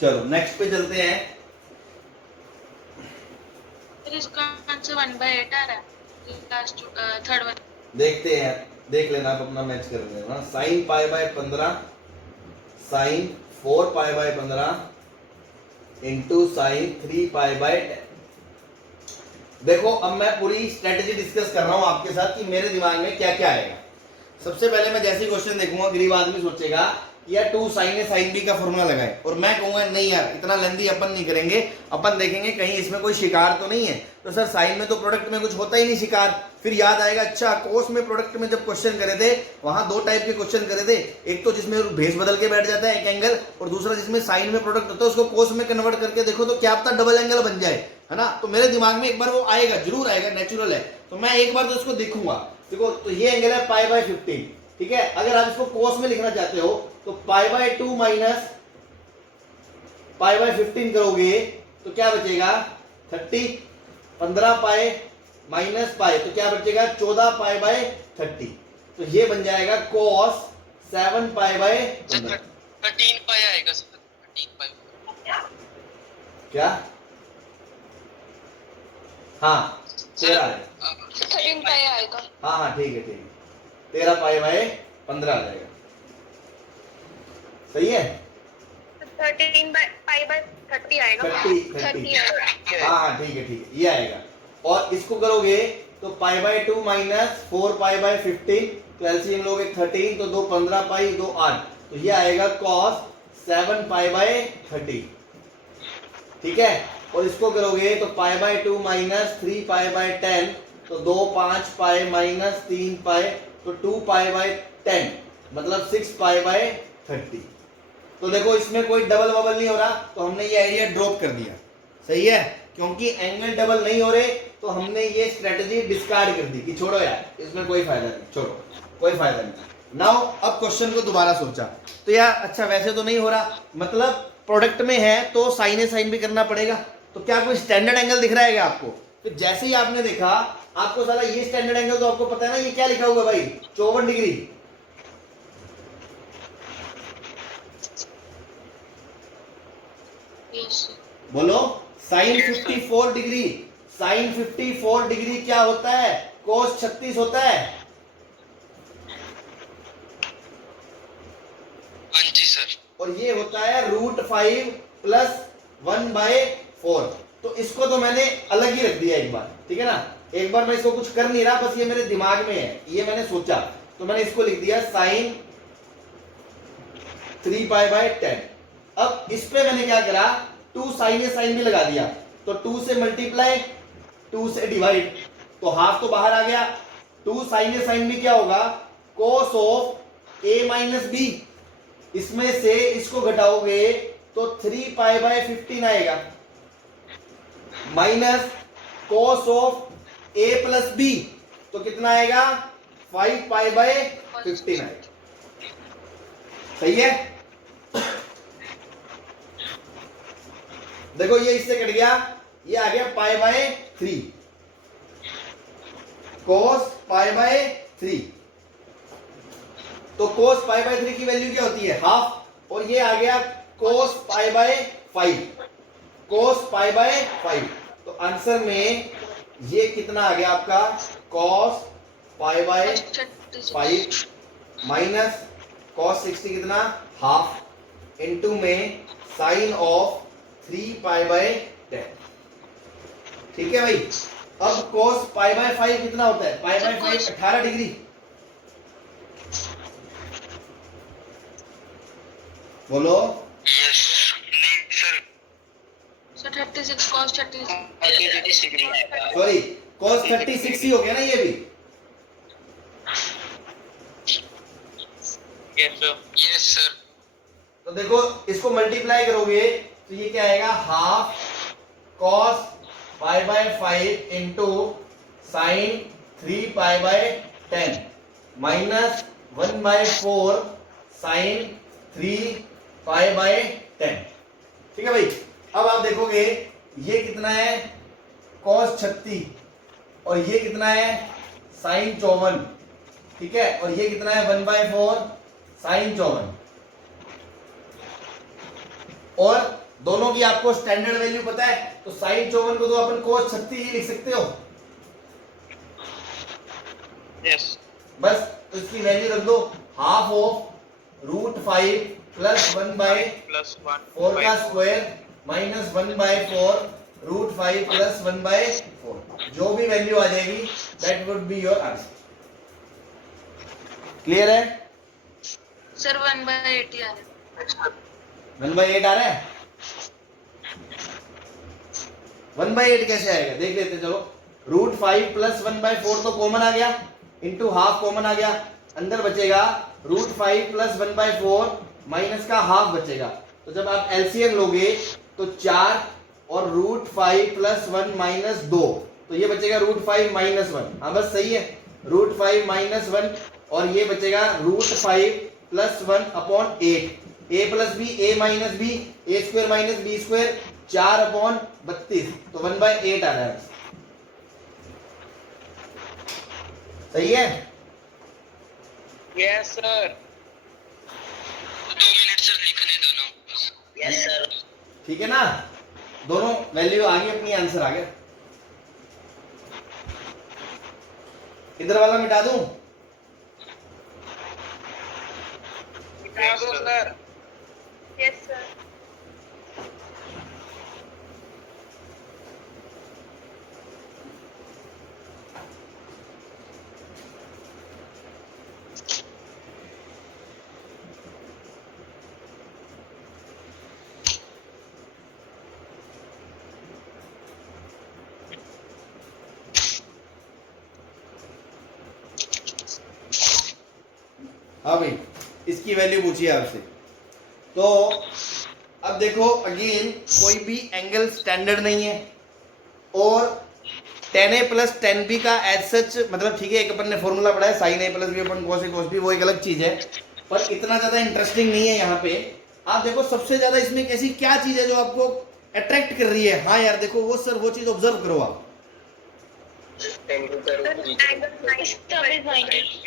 चलो नेक्स्ट पे चलते हैं। फिर इसका आंसर 1/8 आ रहा है, लास्ट थर्ड वन। देखते हैं, देख लेना आप अपना मैच कर लेना। Sine π/15 sine 4π/15 into sine 3π/10। देखो अब मैं पूरी स्ट्रेटेजी डिस्कस कर रहा हूं आपके साथ कि मेरे दिमाग में क्या क्या आएगा। सबसे पहले मैं जैसे क्वेश्चन देखूंगा, गरीब आदमी सोचेगा या 2 साइन ए साइन बी का फॉर्मूला लगाए, और मैं कहूंगा नहीं यार इतना लेंथी अपन नहीं करेंगे, अपन देखेंगे कहीं इसमें कोई शिकार तो नहीं है। तो सर साइन में तो प्रोडक्ट में कुछ होता ही नहीं शिकार, फिर याद आएगा अच्छा कोस में प्रोडक्ट में जब क्वेश्चन करे थे वहां 2 टाइप के क्वेश्चन करे थे, एक तो जिसमें भेस बदल के बैठ जाता है एक एंगल, और दूसरा जिसमें साइन में प्रोडक्ट होता है उसको कोस में कन्वर्ट करके देखो तो क्या पता डबल एंगल बन जाए, है ना। तो मेरे दिमाग में एक बार वो आएगा, जरूर आएगा, नेचुरल है, तो मैं एक बार तो इसको देखूंगा। देखो तो ये एंगल है π/15, ठीक है। अगर आप इसको कोस में लिखना चाहते हो तो π/2 माइनस π/15 करोगे तो क्या बचेगा 30, 15 पाई माइनस पाई तो क्या बचेगा 14 π/30, तो ये बन जाएगा cos 7 π/15। 13 पाई आएगा सर, 13 पाई। क्या? हाँ 13 है, 13 पाई आएगा। हाँ हाँ ठीक है 13 π/15 आ जाएगा। सही है? 13 आएगा। 30 आएगा। हाँ ठीक है ये आएगा। और इसको करोगे तो pi by 2 minus 4 pi by 15, तो एलसीएम लोगे 13, तो 2 15 पाई 2 8, तो ये आएगा cos 7 पाई बाय 30। ठीक है, और इसको करोगे तो pi by 2 minus 3 pi by 10, तो 2 5 पाई माइनस 3 पाई, तो 2 पाई बाय 10 मतलब 6 पाई बाय 30। तो देखो इसमें कोई डबल वबल नहीं हो रहा, तो हमने ये आइडिया ड्रॉप कर दिया। सही है, क्योंकि एंगल डबल नहीं हो रहे तो हमने ये स्ट्रेटजी डिस्कार्ड कर दी कि छोड़ो यार, इसमें कोई फायदा नहीं, छोड़ो कोई फायदा नहीं। नाउ अब क्वेश्चन को दोबारा सोचा तो यार अच्छा वैसे तो नहीं हो रहा, मतलब प्रोडक्ट में है तो साइन साइन भी करना पड़ेगा, तो क्या कोई स्टैंडर्ड एंगल दिख रहा है क्या आपको? तो जैसे ही आपने देखा आपको साला ये स्टैंडर्ड एंगल तो आपको पता है ना ये क्या लिखा हुआ भाई, 54 डिग्री। बोलो साइन 54 डिग्री, साइन 54 डिग्री क्या होता है? कोस 36 होता है। हाँ जी सर। और ये होता है √5 प्लस 1/4। तो इसको तो मैंने अलग ही रख दिया एक बार, ठीक है ना, एक बार मैं इसको कुछ कर नहीं रहा, बस ये मेरे दिमाग में है, ये मैंने सोचा तो मैंने इसको लिख दिया साइन 3π/10। अब इस पे मैंने क्या करा, 2 साइन साइन भी लगा दिया, तो 2 से मल्टीप्लाई 2 से डिवाइड, तो हाफ तो बाहर आ गया। 2 साइन भी क्या होगा, cos of a minus b, इसमें से इसको घटाओगे तो 3π/15 आएगा, minus cos of a plus b, तो कितना आएगा 5π/15 आएगा। सही है, देखो ये इससे कट गया, ये आ गया π/3, cos π/3। तो cos π/3 की वैल्यू क्या होती है, हाफ, और ये आ गया cos π/5, cos π/5। तो आंसर में ये कितना आ गया आपका, cos π/5 माइनस cos 60 कितना, हाफ, इनटू में साइन ऑफ 3π/10। ठीक है भाई। अब cos π/5 कितना होता है, π/5 18 डिग्री। बोलो यस। नहीं sir. Sir 36 cos 36 sorry, cos 36 ही हो गया ना ये भी। Yes sir. तो देखो इसको मल्टीप्लाई करोगे तो ये क्या आएगा, half cos π/5 into sine 3π/10 minus 1/4 sine 3π/10। ठीक है भाई। अब आप देखोगे ये कितना है, cos 36, और ये कितना है, साइन 54। ठीक है, और ये कितना है, 1/4 साइन 54। और दोनों की आपको स्टैंडर्ड वैल्यू पता है, तो साइन 54 को तो अपन cos 36 ही लिख सकते हो। यस बस तो इसकी वैल्यू रख दो, हाफ ऑफ √5 प्लस 1/4 का स्क्वायर माइनस 1/4 √5 प्लस 1/4, जो भी वैल्यू आ जाएगी that would be your answer. Clear है? सर 1/8 आ रहा है। 1/8 आ रहा है। 1/8 कैसे आएगा, देख लेते हैं, चलो। √5 प्लस 1/4 तो कॉमन आ गया, इंटू हाफ कॉमन आ गया, अंदर बचेगा √5 प्लस 1/4 माइनस का हाफ बचेगा। तो जब आप एलसीएम लोगे तो 4 और √5 प्लस 1 माइनस 2, तो ये बचेगा √5 माइनस 1। हाँ बस सही है, √5 माइनस 1, और ये बचेगा √5 plus 1 upon 8, a plus b, a minus b, a square minus b square, 4/32, तो 1/8 आ रहा है। सही है? Yes sir. 2 मिनट सर, लिखने दो ना। Yes sir. ठीक है ना, दोनों वैल्यू आ गई अपनी, आंसर आ गया। इधर वाला मिटा दूं? Sir yes sir. हाँ भाई, इसकी वैल्यू पूछिए आपसे। तो अब देखो अगेन, कोई भी एंगल स्टैंडर्ड नहीं है और tan a plus tan b का एज सच मतलब ठीक है, एक अपन ने फॉर्मूला पढ़ा है sin a plus b upon cos a cos b, वो एक अलग चीज है, पर इतना ज्यादा इंटरेस्टिंग नहीं है यहाँ पे। आप देखो सबसे ज्यादा इसमें एक ऐसी क्या चीज है जो आपको अट्रैक्ट कर रही है। हाँ यार देखो वो सर, वो चीज ऑब्जर्व करो आप।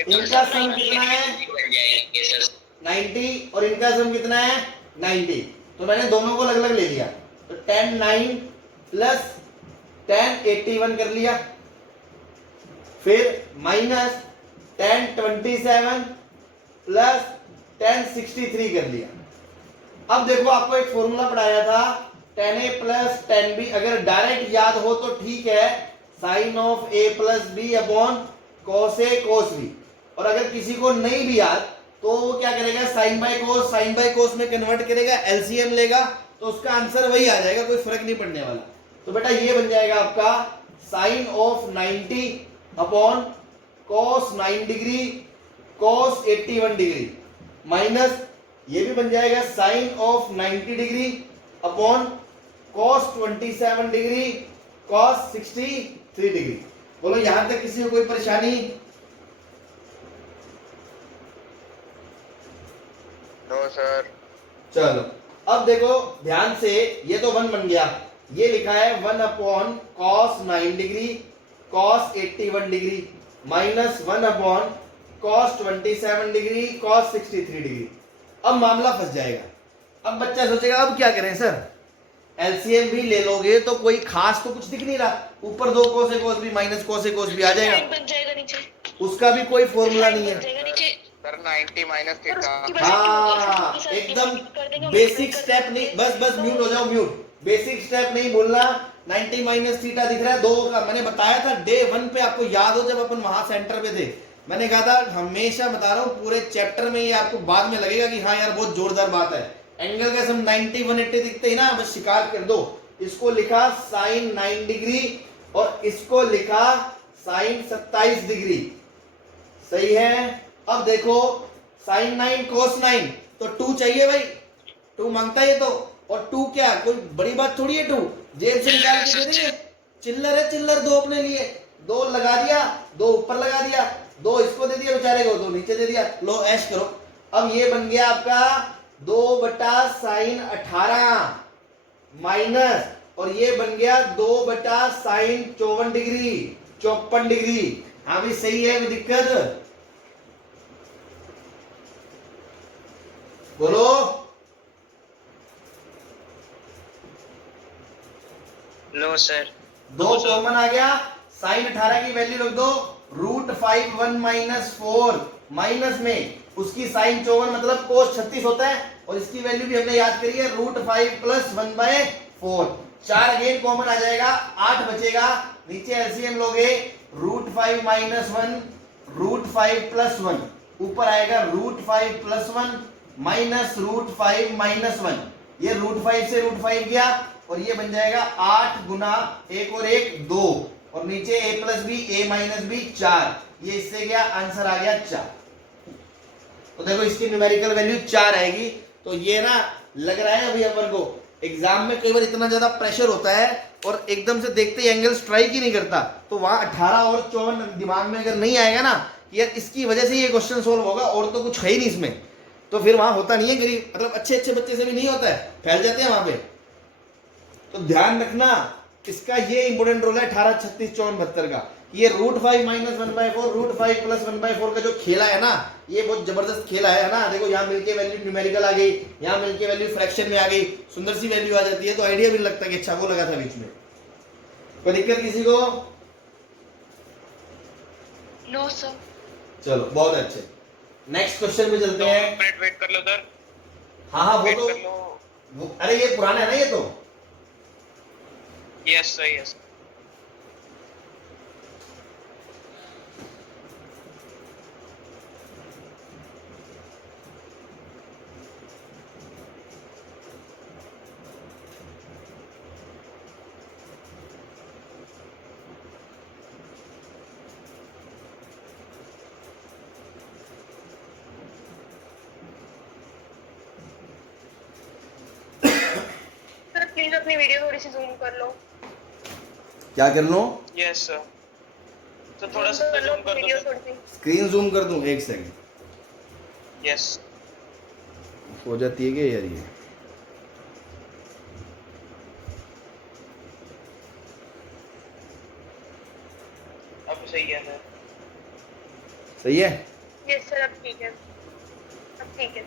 इनका सम कितना है 90 और इनका सम कितना है 90, तो मैंने दोनों को अलग अलग ले लिया। तो tan 9 प्लस tan 81 कर लिया, फिर माइनस tan 27 प्लस tan 63 कर लिया। अब देखो आपको एक फॉर्मूला पढ़ाया था tan a plus tan b, अगर डायरेक्ट याद हो तो ठीक है, sine of a plus b upon cos a cos b, और अगर किसी को नहीं भी याद तो वो क्या करेगा, साइन बाय कोस में कन्वर्ट करेगा, एलसीएम लेगा, तो उसका आंसर वही आ जाएगा, कोई फर्क नहीं पड़ने वाला। तो बेटा ये बन जाएगा आपका sine of 90 upon cos 9 degree cos 81 degree, minus ये भी बन जाएगा sine of 90 degree upon cos 27 degree cos 63 degree. बोलो यहां तक किसी को कोई परेशानी? No sir. चलो अब देखो ध्यान से, ये तो 1 बन गया, ये लिखा है 1 upon cos 9 degree cos 81 degree minus 1 upon cos 27 degree cos 63 degree. अब मामला फंस जाएगा। अब बच्चा सोचेगा अब क्या करें सर, एलसीएम भी ले लोगे तो कोई खास तो कुछ दिख नहीं रहा, ऊपर 2 cos a cos b minus cos a cos b आ जाएगा, बन जाएगा नीचे, उसका भी कोई फॉर्मूला नहीं है। Sir 90 minus theta. हाँ एकदम बेसिक स्टेप नहीं, बस म्यूट हो जाओ, म्यूट। बेसिक स्टेप नहीं बोलना। 90 माइनस थीटा दिख रहा है 2 का, मैंने बताया था डे 1 पे, आपको याद हो जब अपन वहां सेंटर पे थे, मैंने कहा था हमेशा बता रहा हूँ पूरे चैप्टर में, ये आपको बाद में लगेगा कि हाँ यार बहुत जोरदार बात है। एंगल का सम 90 180 दिखते ही ना, बस शिकार कर दो। इसको लिखा साइन 9 डिग्री और इसको लिखा साइन 27 डिग्री, सही है। अब देखो साइन 9 cos 9, तो 2 चाहिए भाई, 2 मांगता है ये तो, और 2 क्या कोई बड़ी बात थोड़ी है, 2 जेब से निकाल के दे देंगे, चिल्लर है चिल्लर, 2 अपने लिए, 2 लगा दिया, 2 ऊपर लगा दिया, 2 इसको दे दिया बेचारे को, 2 नीचे दे दिया, लो ऐश करो। अब ये बन गया आपका 2 बटा साइन 18 माइनस, और ये बन गया 2 बटा साइन 54 डिग्री 54 डिग्री। हाँ भी सही है, कोई दिक्कत? बोलो। No sir. 2 कॉमन आ गया, साइन 18 की वैल्यू रख दो √5 1 माइनस 4, माइनस में उसकी साइन 54 मतलब कोस 36 होता है, और इसकी वैल्यू भी हमने याद करी है √5 प्लस 1/4। 4 अगेन कॉमन आ जाएगा, 8 बचेगा, नीचे एलसीएम लोगे √5 माइनस 1 √5 प्लस 1, ऊपर आएगा √5 प्लस 1 माइनस √5 माइनस 1, ये √5 से √5 गया, और ये बन जाएगा 8 गुना 1 और 1 2, और नीचे a plus b a minus b 4, ये इससे गया, आंसर आ गया 4। तो देखो इसकी न्यूमेरिकल वैल्यू 4 आएगी। तो ये ना लग रहा है अभी अपन को एग्जाम में कई बार इतना ज्यादा प्रेशर होता है और एकदम से देखते ही एंगल स्ट्राइक ही नहीं करता, तो वहां 18 और 54 दिमाग में अगर नहीं आएगा ना कि यार इसकी वजह से ये क्वेश्चन सोल्व होगा और तो कुछ है ही नहीं इसमें, तो फिर वहां होता नहीं है गरीब, मतलब अच्छे बच्चे से भी नहीं होता है, फैल जाते हैं वहां पे। तो ध्यान रखना इसका ये इंपोर्टेंट रोल है 18 36 54 72 का। ये √5 माइनस 1/4 √5 प्लस 1/4 का जो खेला है ना, ये बहुत जबरदस्त खेला है ना। देखो यहाँ मिलके वैल्यू न्यूमेरिकल आ गई, यहाँ मिलके वैल्यू फ्रैक्शन में आ गई, सुंदर सी वैल्यू आ जाती है, तो आइडिया भी लगता है कि अच्छा वो लगा था बीच में। कोई दिक्कत किसी को? No sir. चलो बहुत अच्छे, नेक्स्ट क्वेश्चन में चलते हैं। मिनट वेट कर लो सर। हाँ हाँ, वेट वो कर तो लो। अरे ये पुराना है ना ये तो। Yes sir yes. Sir please अपनी वीडियो थोड़ी सी जूम कर लो। क्या कर लूं? Yes sir. तो थोड़ा सा कर लो जूम कर वीडियो दो। थोड़ी सी। स्क्रीन जूम कर दूं? एक सेकंड। यस। हो जाती है क्या यार ये? अब सही है सर। सही है। यस सर अब ठीक है, अब ठीक है।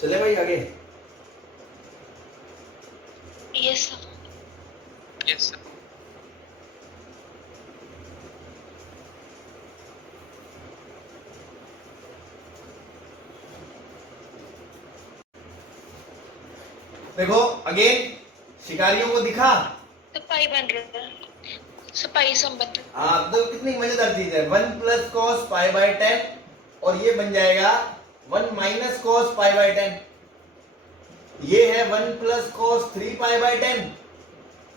चले भाई आगे। Yes sir. Yes sir. देखो अगेन, शिकारियों को दिखा। सफाई बन रहा है, सफाई संबंध। हाँ तो कितनी मजेदार चीज है। 1 प्लस कॉस पाई बाय 10 और ये बन जाएगा 1 माइनस कॉस पाई बाय 10। ये है 1 प्लस कॉस 3 पाई बाय 10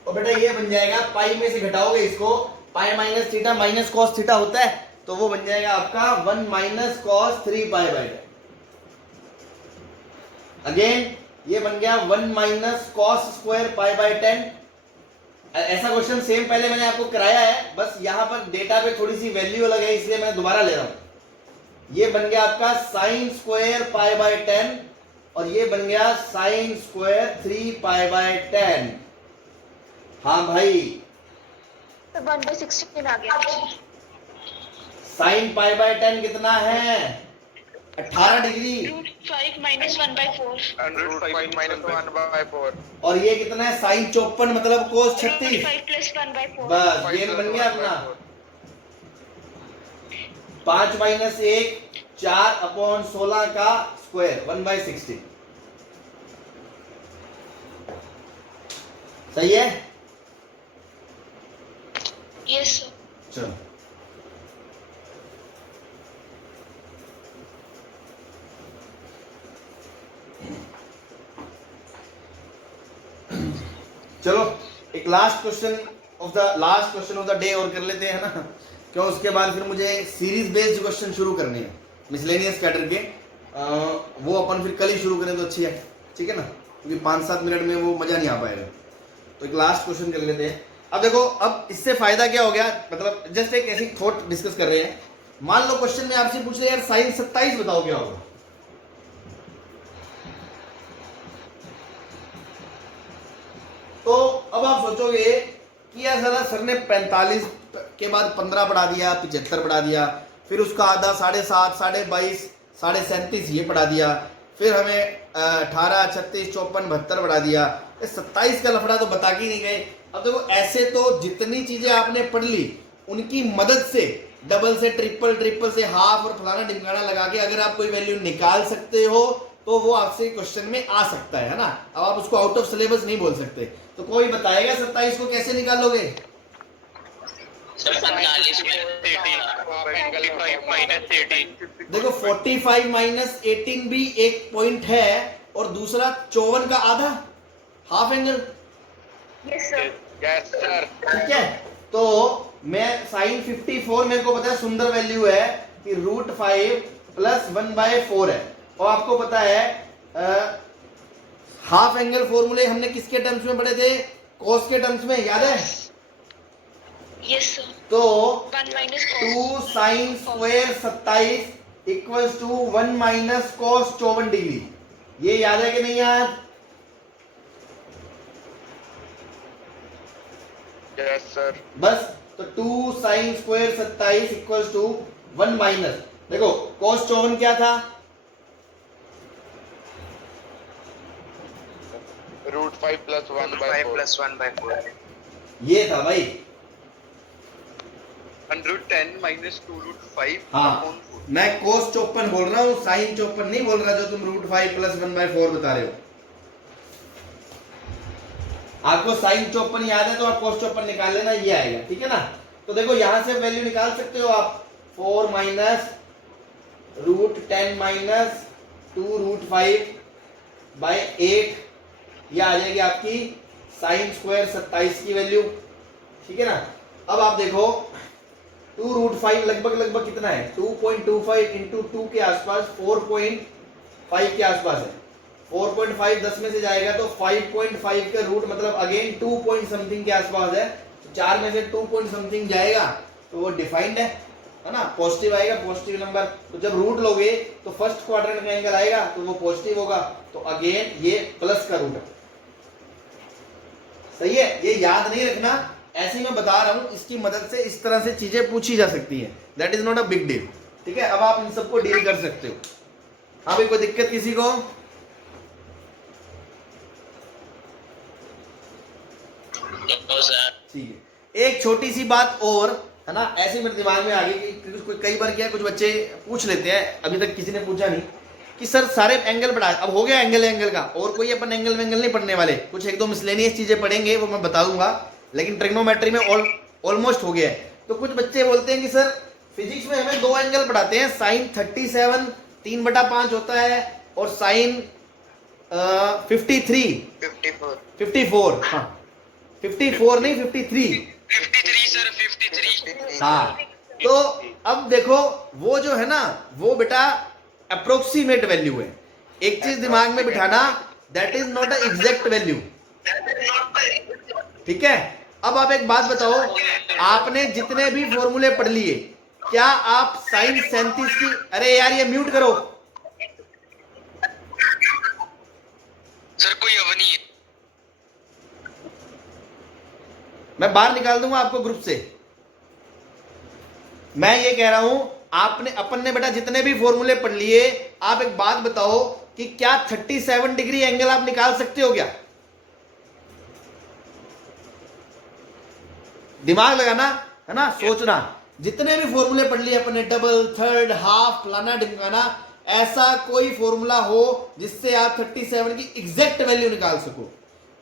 और बेटा ये बन जाएगा, पाई में से घटाओगे इसको, pi minus theta minus cos theta होता है, तो वो बन जाएगा आपका 1 minus cos 3 pi by 10। Again ये बन गया 1 minus cos square pi by 10। ऐसा क्वेश्चन सेम पहले मैंने आपको कराया है, बस यहां पर डेटा पे थोड़ी सी वैल्यू अलग है इसलिए मैं दोबारा ले रहा हूं। ये बन गया आपका साइन स्क्वायर पाई बाय 10 और ये बन गया साइन स्क्वायर 3 पाई बाय 10। हाँ भाई, तो 1/16 आ गया। साइन पाई बाय 10 कितना है? 18 डिग्री। √5 - 1/4। √5 - 1/4। और ये कितना है? साइन 54 मतलब कोस 36। √5 + 1/4। बस ये बन गया अपना 5 - 1 4/16 का स्क्वायर 1/16। सही है। Yes sir. चलो चलो एक last question of the day और कर लेते हैं ना, क्यों? उसके बाद फिर मुझे सीरीज बेस्ड क्वेश्चन शुरू करने हैं मिसलेनियस कैडर के। वो अपन फिर कल ही शुरू करें तो अच्छी है, ठीक है ना, क्योंकि 5-7 मिनट में वो मजा नहीं आ पाएगा। तो एक लास्ट क्वेश्चन कर लेते हैं। अब देखो, अब इससे फायदा क्या हो गया, मतलब जस्ट एक ऐसी थॉट डिस्कस कर रहे हैं। मान लो क्वेश्चन में आपसे पूछ रहे यार साइन 27 बताओ क्या होगा। तो अब आप सोचोगे कि यार साला सर ने 45 के बाद 15 पढ़ा दिया, 75 पढ़ा दिया, फिर उसका आधा 7.5, 22.5, 37.5 ये पढ़ा दिया, फिर हमें 18, 36, 54, 72 पढ़ा दिया, 27 का लफड़ा तो बता के नहीं गए। अब देखो ऐसे तो जितनी चीजें आपने पढ़ ली उनकी मदद से डबल से ट्रिपल से हाफ और फलाना ढिमकाना लगा के अगर आप कोई वैल्यू निकाल सकते हो तो वो आपसे क्वेश्चन में आ सकता है ना। अब आप उसको आउट ऑफ सिलेबस नहीं बोल सकते। तो कोई बताएगा 27 को कैसे निकालोगे? सर 45 में 45 - 18। देखो 45 - 18 भी एक पॉइंट है और दूसरा 54 का आधा, half angle. Yes sir. Yes sir. ठीक है, तो मैं साइन 54 मेरे को पता है सुंदर वैल्यू है कि √5 + 1/4 है। और आपको पता है हाफ एंगल फॉर्मूले हमने किसके टर्म्स में पढ़े थे? कॉस के टर्म्स में, याद है? Yes sir. तो 1 - 2 sine square 27 = 1 minus cos 54 degree. ये याद है कि नहीं याद? Yes sir. बस, तो 2 sine square 27 equals to 1 minus, देखो cos 54 क्या था, √5 + 1/4 +1/4 ये था भाई। 110 - 2√5 हाँ, upon 4। मैं cos 54 बोल रहा हूँ, साइन 54 नहीं बोल रहा जो तुम √5 + 1/4 बता रहे हो। आपको साइन 54 याद है तो आप cos 54 निकाल लेना, ये आएगा, ठीक है ना। तो देखो यहां से वैल्यू निकाल सकते हो आप, 4 - √10 - 2√5/8, ये आ जाएगी आपकी साइन स्क्वायर 27 की वैल्यू, ठीक है ना। अब आप देखो 2√5 लगभग कितना है, 2.25 × 2 के आसपास 4.5 के आसपास है। 4.5 10 में से जाएगा तो 5.5 का रूट मतलब अगेन 2 पॉइंट समथिंग के आसपास है, तो 4 में से 2 पॉइंट समथिंग जाएगा तो वो डिफाइंड है ना, पॉजिटिव आएगा, पॉजिटिव नंबर। तो जब रूट लोगे तो फर्स्ट क्वाड्रेंट का एंगल आएगा तो वो पॉजिटिव होगा, तो अगेन ये प्लस का रूट है, सही है। ये याद नहीं रखना, ऐसे ही मैं बता रहा हूं, इसकी मदद से इस तरह से चीजें पूछी जा सकती हैं, that is not a big deal, ठीक है। अब आप इन सबको डील कर सकते हो। हाँ भाई, कोई दिक्कत किसी को? ठीक है, एक छोटी सी बात और है ना, ऐसे मेरे दिमाग में आ गई कि कई बार क्या कुछ बच्चे पूछ लेते हैं, अभी तक किसी ने पूछा नहीं कि सर सारे एंगल पढ़ा, अब हो गया एंगल का, और कोई अपन एंगल नहीं पढ़ने वाले, कुछ एक दो मिसलेनियस चीजें पढ़ेंगे वो मैं बता दूंगा, लेकिन ट्रिग्नोमेट्री में ऑलमोस्ट हो गया है। तो कुछ बच्चे बोलते हैं कि सर फिजिक्स में हमें 2 एंगल पढ़ाते हैं, साइन 37 3/5 होता है और साइन 54 हाँ 54 नहीं 53 सर 53। हाँ, तो अब देखो वो जो है ना वो बेटा अप्रोक्सीमेट वैल्यू है, एक चीज दिमाग में बिठाना, that is not a exact value, ठीक है। अब आप एक बात बताओ, आपने जितने भी फॉर्मूले पढ़ लिए, क्या आप साइन 37 की, अरे यार ये म्यूट करो, सर कोई अवनी है। मैं बाहर निकाल दूंगा आपको ग्रुप से। मैं ये कह रहा हूं, आपने अपन ने बेटा जितने भी फॉर्मूले पढ़ लिए, आप एक बात बताओ कि क्या 37 डिग्री एंगल आप निकाल सकते हो क्या? दिमाग लगाना है ना, सोचना, जितने भी फॉर्मूले पढ़ लिए अपन ने, डबल, थर्ड, हाफ, फलाना ढिमकाना, ऐसा कोई फॉर्मूला हो जिससे आप 37 की एग्जैक्ट वैल्यू निकाल सको,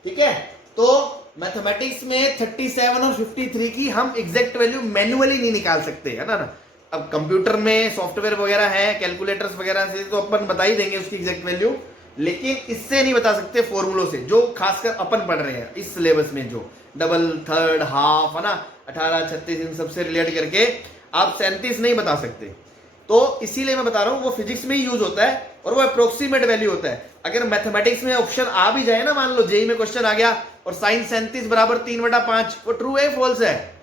ठीक है। तो मैथमेटिक्स में 37 और 53 की हम एग्जैक्ट वैल्यू मैन्युअली नहीं निकाल सकते, है ना। अब कंप्यूटर में सॉफ्टवेयर वगैरह है, कैलकुलेटर्स वगैरह से तो अपन बता ही देंगे उसकी एग्जैक्ट वैल्यू, लेकिन इससे नहीं बता सकते फॉर्मूलों से, जो खासकर अपन पढ़ रहे हैं इस सिलेबस में, जो डबल, थर्ड, हाफ, है ना, 18, 36 इन सबसे रिलेट करके आप 37 नहीं बता सकते। तो इसीलिए मैं बता रहा हूं वो फिजिक्स में ही यूज होता है और वो अप्रोक्सीमेट वैल्यू होता है। अगर मैथमेटिक्स में ऑप्शन आ भी जाए ना, मान लो जेई में क्वेश्चन आ गया और साइन 37 बराबर 3/5, वो ट्रू है फॉल्स है?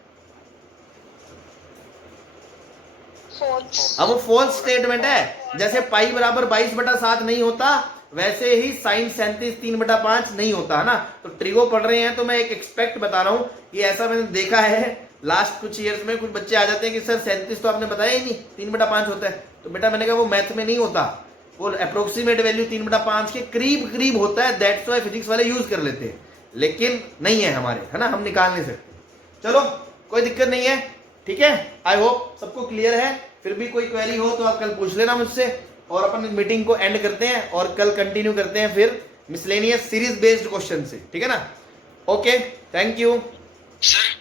फॉल्स। अब वो फॉल्स स्टेटमेंट है, जैसे पाई बराबर 22/7 नहीं होता, वैसे ही साइन 37 3/5 नहीं होता, है ना। तो ट्रिगो पढ़ रहे हैं तो मैं एक एक्सपेक्ट बता रहा हूं कि ऐसा मैंने देखा है लास्ट कुछ ईयर्स में, कुछ बच्चे आ जाते हैं कि सर 37 तो आपने बताया ही नहीं, 3/5 होता है। तो बेटा मैंने कहा वो मैथ में नहीं होता, वो अप्रोक्सीमेट वैल्यू 3/5 के करीब होता है, दैट्स व्हाई फिजिक्स वाले यूज कर लेते हैं, लेकिन नहीं है हमारे, है ना, हम निकाल नहीं सकते। चलो कोई दिक्कत नहीं है, ठीक है। आई होप सबको क्लियर है। फिर भी कोई क्वेरी हो तो आप कल पूछ लेना मुझसे, और अपन मीटिंग को एंड करते हैं और कल कंटिन्यू करते हैं फिर मिसलेनियस सीरीज बेस्ड क्वेश्चन से, ठीक है ना। Okay, thank you sir